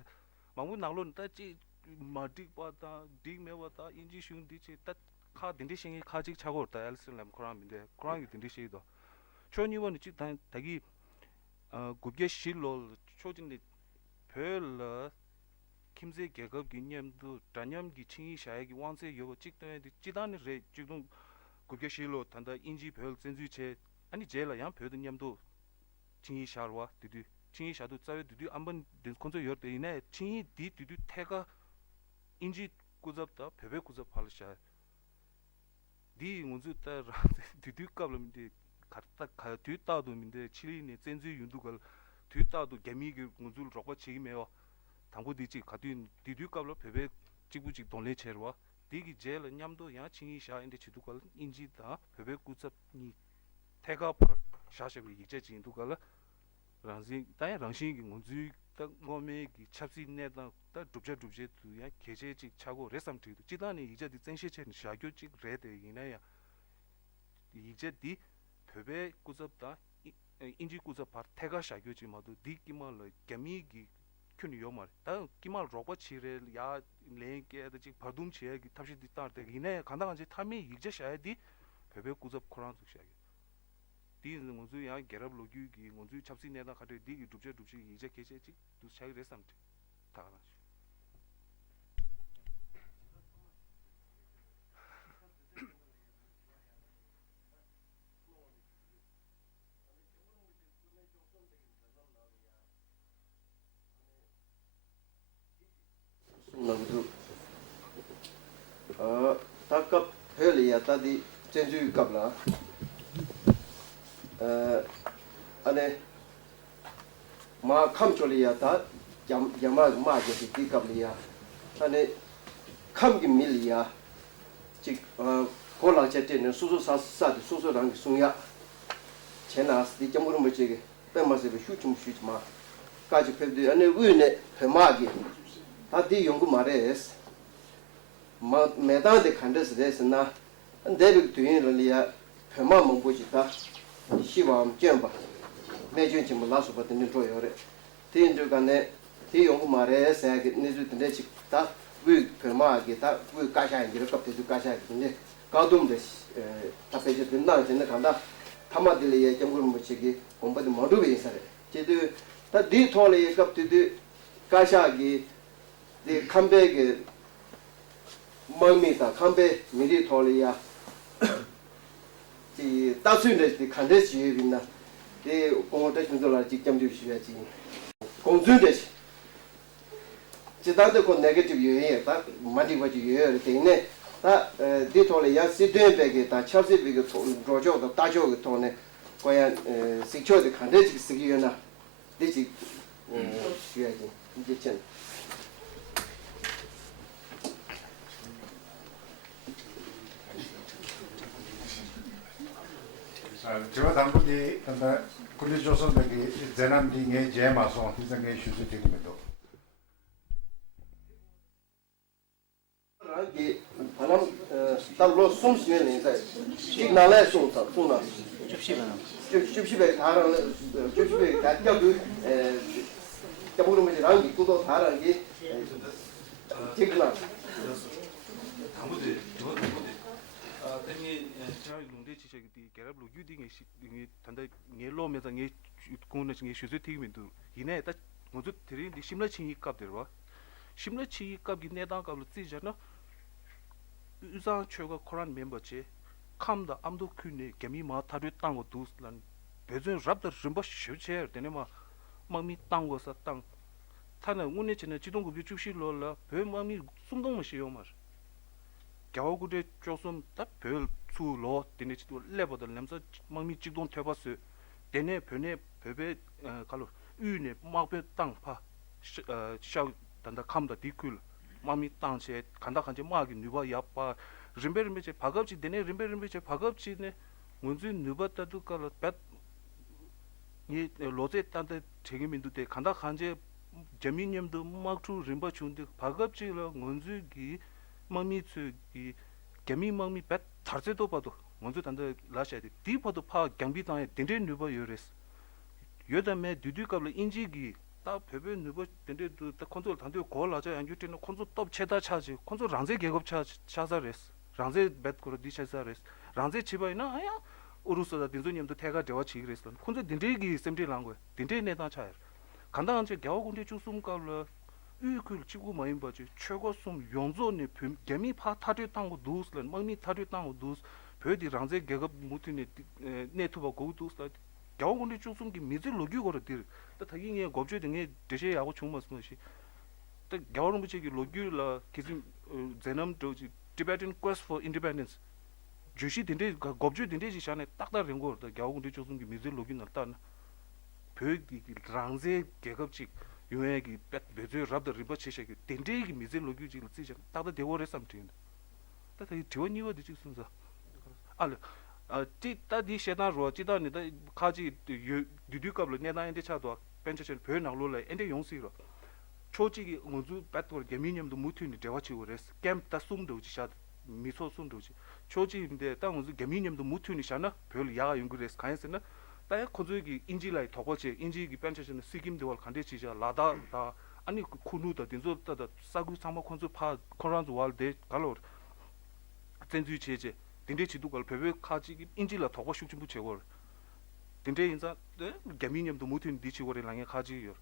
mangu nalon ta chi madik pa ta dig me wa ta inji shung di chi ta kha dindi shingi kha chi chago ta Alistair Lam Korangi dindi shi do choni won chi ta tagi gubge shilol chojin ni pel kimze gegab ginyam du tanyam gi chingi shae gi wanse yo chik ta di chidan re chigdong gubge shilo tanda inji pel senju che 아니 제라 양 표드냠도 칭이 샤르와 디디 칭이 샤도 짜외 디디 한번 콘소 요르데 이네 칭이 디 디디 태가 인지 꾸잡다 베베 꾸잡 팔샤 디 문주다 디디 까블민데 갔다 가 뒤따도 민데 칠리네 센주 윤두걸 뒤따도 개미기 문줄 로고 치메요 당고 디지 가뒤 디디 까블 베베 지부지 돈레 체르와 디기 제라 냠도 야 칭이 샤 인데 치두걸 인지다 베베 꾸잡니 태가 퍼 샤셰고 이제 인도가라 랑지 다야 랑싱이 문주 딱 몸에기 찹시 내다 딱 둡제 두야 계제직 차고 레삼티도 지단이 이제 센시체 샤교직 레데 이나야 이제 디 베베 꾸접다 인지 꾸접 파 태가 샤교지 마도 디기말 개미기 큐니 요말 다 기말 로봇 치레 야 레게다 지 바둠 치에기 탑시 디타르데 이네 간다간지 탐이 이제 샤야디 베베 꾸접 코란 숙샤기 디 문주 야 게랍 로기기 문주 찹시 내다 가데 디기 둡제 이제 계제지 두 차이 레삼티 다가나 남도 딱갑 헬이야 따디 전주 갑라 안에 마 감졸이야 다 야마 마게 디갑리야 안에 감기 밀이야 즉 콜라제 때는 수수사사도 수수랑 송야 제나스 디 점으로 뭐지게 빼마세도 휴좀 쉬지마 까지 패드 안에 위에 해마게 다디 연구 말해스 마 메다데 칸데스데스나 데빅 투인리아 페마 몽보지다 시밤 젬바 매준지 몰라서 버튼 조여레 텐저간에 디 연구 말해스 하게 니즈든데 직다 위 페마게 다위 가샤인지를 갑자기 가샤인데 가동데 답해지 된다 전에 간다 타마딜리에 점으로 뭐지게 공부도 모두 베이사래 제도 다디 톨에 갑자기 가샤기 디 컴백에 마미다 컴백 미리 톨이야 디 따수인데 디 칸데스 예비나 디 공원대 준돌아 직접 주셔야지 공존 되시 지다도 그 네거티브 요에 다 마디바지 요에 되네 다 디토레 야 시드베게 다 찰시베게 로조도 다조도 토네 과연 시초도 칸데지 시기요나 되지 쉬야지 이제 전 제가 담보디 근데 군대 조선백이 재난딩에 제마서 희생의 휴지되기도 이 바람 달로 숨쉬는 인사 시그널에 쏜다 쏜다 줍시베 다른 줍시베 다껴도 잡으면 랑이 또 다른 게 시그널 아무데 때문에 저 농대 지적이 개랍로 유딩이 단다 녜로면서 녜 공는 게 슈즈티면도 이내 딱 모두 들이 심라 칭이 값들와 심라 칭이 값이 내다 값을 찌잖아 우상 최고 코란 멤버지 감다 암도 큐네 개미 마 타르 땅고 두스란 배전 랍더 림바 슈체 되네마 마미 땅고서 땅 타는 운에 지는 지동급이 주실로라 배 마미 숨동무 시요마 겨우구대 조금 딱별 수로 되네지도 레버들 냄서 마미 지동 퇴바스 되네 변에 베베 갈로 유네 마베 땅파 샤 단다 감다 디쿨 마미 땅체 간다 간제 마기 누바 야빠 림베르메체 바갑지 되네 림베르메체 바갑지네 문주 누바다도 갈로 이 로제 땅데 책임인도 돼 간다 간제 재민님도 막투 림바 준데 바갑지로 문주기 마미츠기 개미 마미 배 타르제도 봐도 먼저 단다 라샤디 디퍼도 파 경비당에 덴데 누바 요레스 요다메 두두갑을 인지기 다 베베 누바 덴데도 다 컨트롤 단데 골라자 안주티는 컨트롤 톱 체다 차지 컨트롤 랑제 계급 차자레스 랑제 뱃코로 디차자레스 랑제 치바이나 아야 우루스다 딘조님도 태가 되어 지그레스 컨트롤 덴데기 셈디랑고 덴데네다 차야 간다한테 겨우군데 주숨깔로 이글 지구 마인 바지 최고 숨 용조네 개미 파 타르 땅고 두스는 마미 타르 땅고 두스 베디 랑제 계급 무티네 네트워크 고두스 겨우군데 주숨기 미즈 로기고로 딜 타기에 겁주 등에 대셔야고 충분스노시 또 겨우는 무지기 로기라 기즘 제넘 도지 Tibetan Quest for Independence 주시 딘데 겁주 딘데 지샤네 딱다 링고 겨우군데 주숨기 미즈 로기 날단 베디 랑제 계급직 유행이 배제 랍더 리버치시기 딘데기 미제 로기지를 쓰자 다들 대월에 삼팅 다들 이 대원이와 되지 순서 알 띠따디 셰나로 띠다니다 카지 디디캅로 내나인데 차도 벤처션 변나로래 엔데 용시로 초지기 문주 배트월 게미늄도 무티니 대화치고 그랬어 캠다 숨도 지샤 미소 숨도 지 초지인데 땅 문주 게미늄도 무티니 샤나 별 야가 연구레스 가인스나 다야 코즈기 인지라이 더거지 인지기 벤처션 시김도월 간데치자 라다다 아니 쿠누다 딘조다다 사구 상마 콘즈 파 코란즈 월데 갈로 텐주 체제 딘데치도 걸 베베 카지기 인지라 더거 슈침부 제월 딘데 인자 게미늄도 무튼 디치고레 랑에 카지요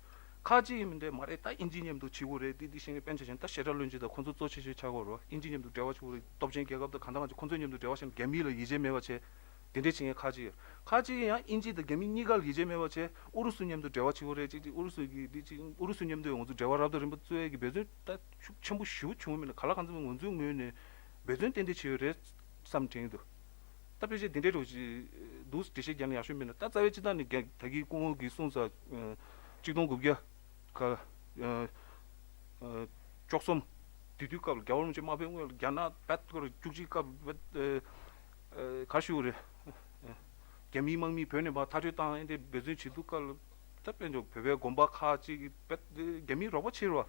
카지임인데 말에 딱 인지늄도 지고레 디디싱에 벤처션 딱 셰럴룬지도 콘즈 쪼치시 차고로 인지늄도 대화치고 dob진 계급도 간당하지 콘즈늄도 대화신 게미를 이제 매워체 딘데칭에 카지야 인지도 게미니갈 이제 매워체 우르스님도 대화치고레지 우르스기 디지 우르스님도 용도 대화라도 림부츠에기 베즈 딱 전부 쉬우 충으면 갈라간즈면 원중 뇌네 베즈 딘데치레 something도 답이지 딘데로지 두스 디시견이 아쉬면 따자외지다니 대기 공기 순서 지동국이야 그 쪽섬 디디값을 겨울은 좀 마병을 야나 뱃거를 죽지값 가시오래 개미망미 변에 봐 타주 땅인데 베즈 지두깔 답변적 베베 곰바카지 개미 로봇치로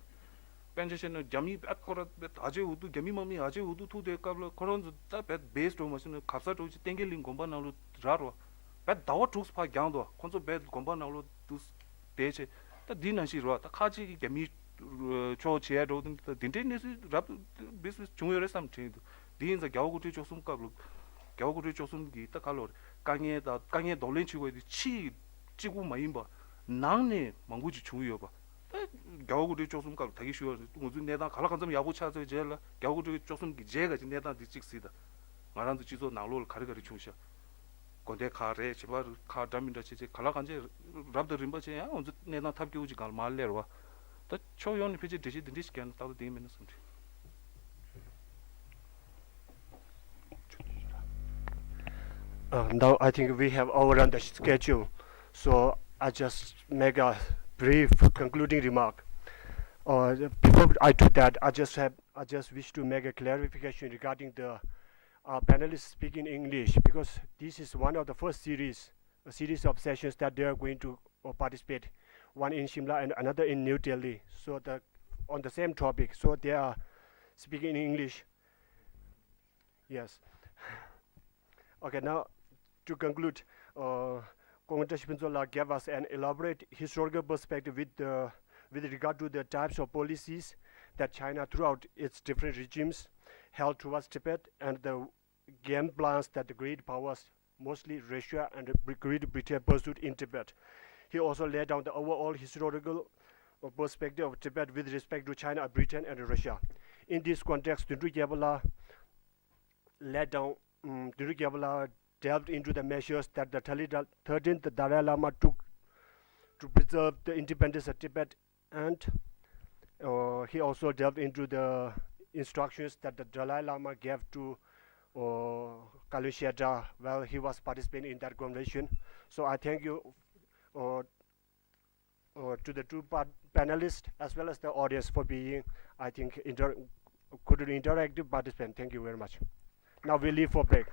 벤제션은 잠이 뱃거라 아주 우두 개미망미 아주 우두 투데값을 그런 답 베이스로 마시는 갑사도 땡길린 곰바나로 라로 뱃 다워 투스 파 강도 콘소 뱃 곰바나로 투스 대체 다 디난시로 다 카지 개미 초치에도 딘데니스 랍 비스 중요해 삼ting 디인자 겨우구티 조숨값을 겨우구리 조숨기 딱 갈로 강에 돌린 치고 치 지구 마인바 낭네 망구지 중요 봐 겨우구리 조숨값 되게 쉬워 무슨 내다 갈라간 점 야부 차서 제일 겨우구리 조숨기 제가 내다 디직시다 말한도 지소 나로를 가르가리 중셔 konde khare chiba kha daminda chi khala kanje rabda rimba che ya onzu nena thap ki uji gal mal lerwa ta choyon piji dishi dindish kan ta de men samthi Now I think we have overrun the schedule, so I just make a brief concluding remark. Before I do that, I just wish to make a clarification regarding the panelists speaking English, because this is one of the first a series of sessions that they are going to participate, one in Shimla and another in New Delhi. So on the same topic, so they are speaking in English. Yes. Okay, now to conclude, Commander Spinzola gave us an elaborate historical perspective with regard to the types of policies that China throughout its different regimes held towards Tibet and the game plans that the great powers, mostly Russia and Great Britain, pursued in Tibet. He also laid down the overall historical perspective of Tibet with respect to China, Britain, and Russia. In this context, Tundu Gyabala delved into the measures that the 13th Dalai Lama took to preserve the independence of Tibet, and he also delved into the instructions that the Dalai Lama gave to Kalu Shedra while he was participating in that convention. So I thank you to the two panelists as well as the audience for being, I think, interactive participant. Thank you very much. Now we leave for break.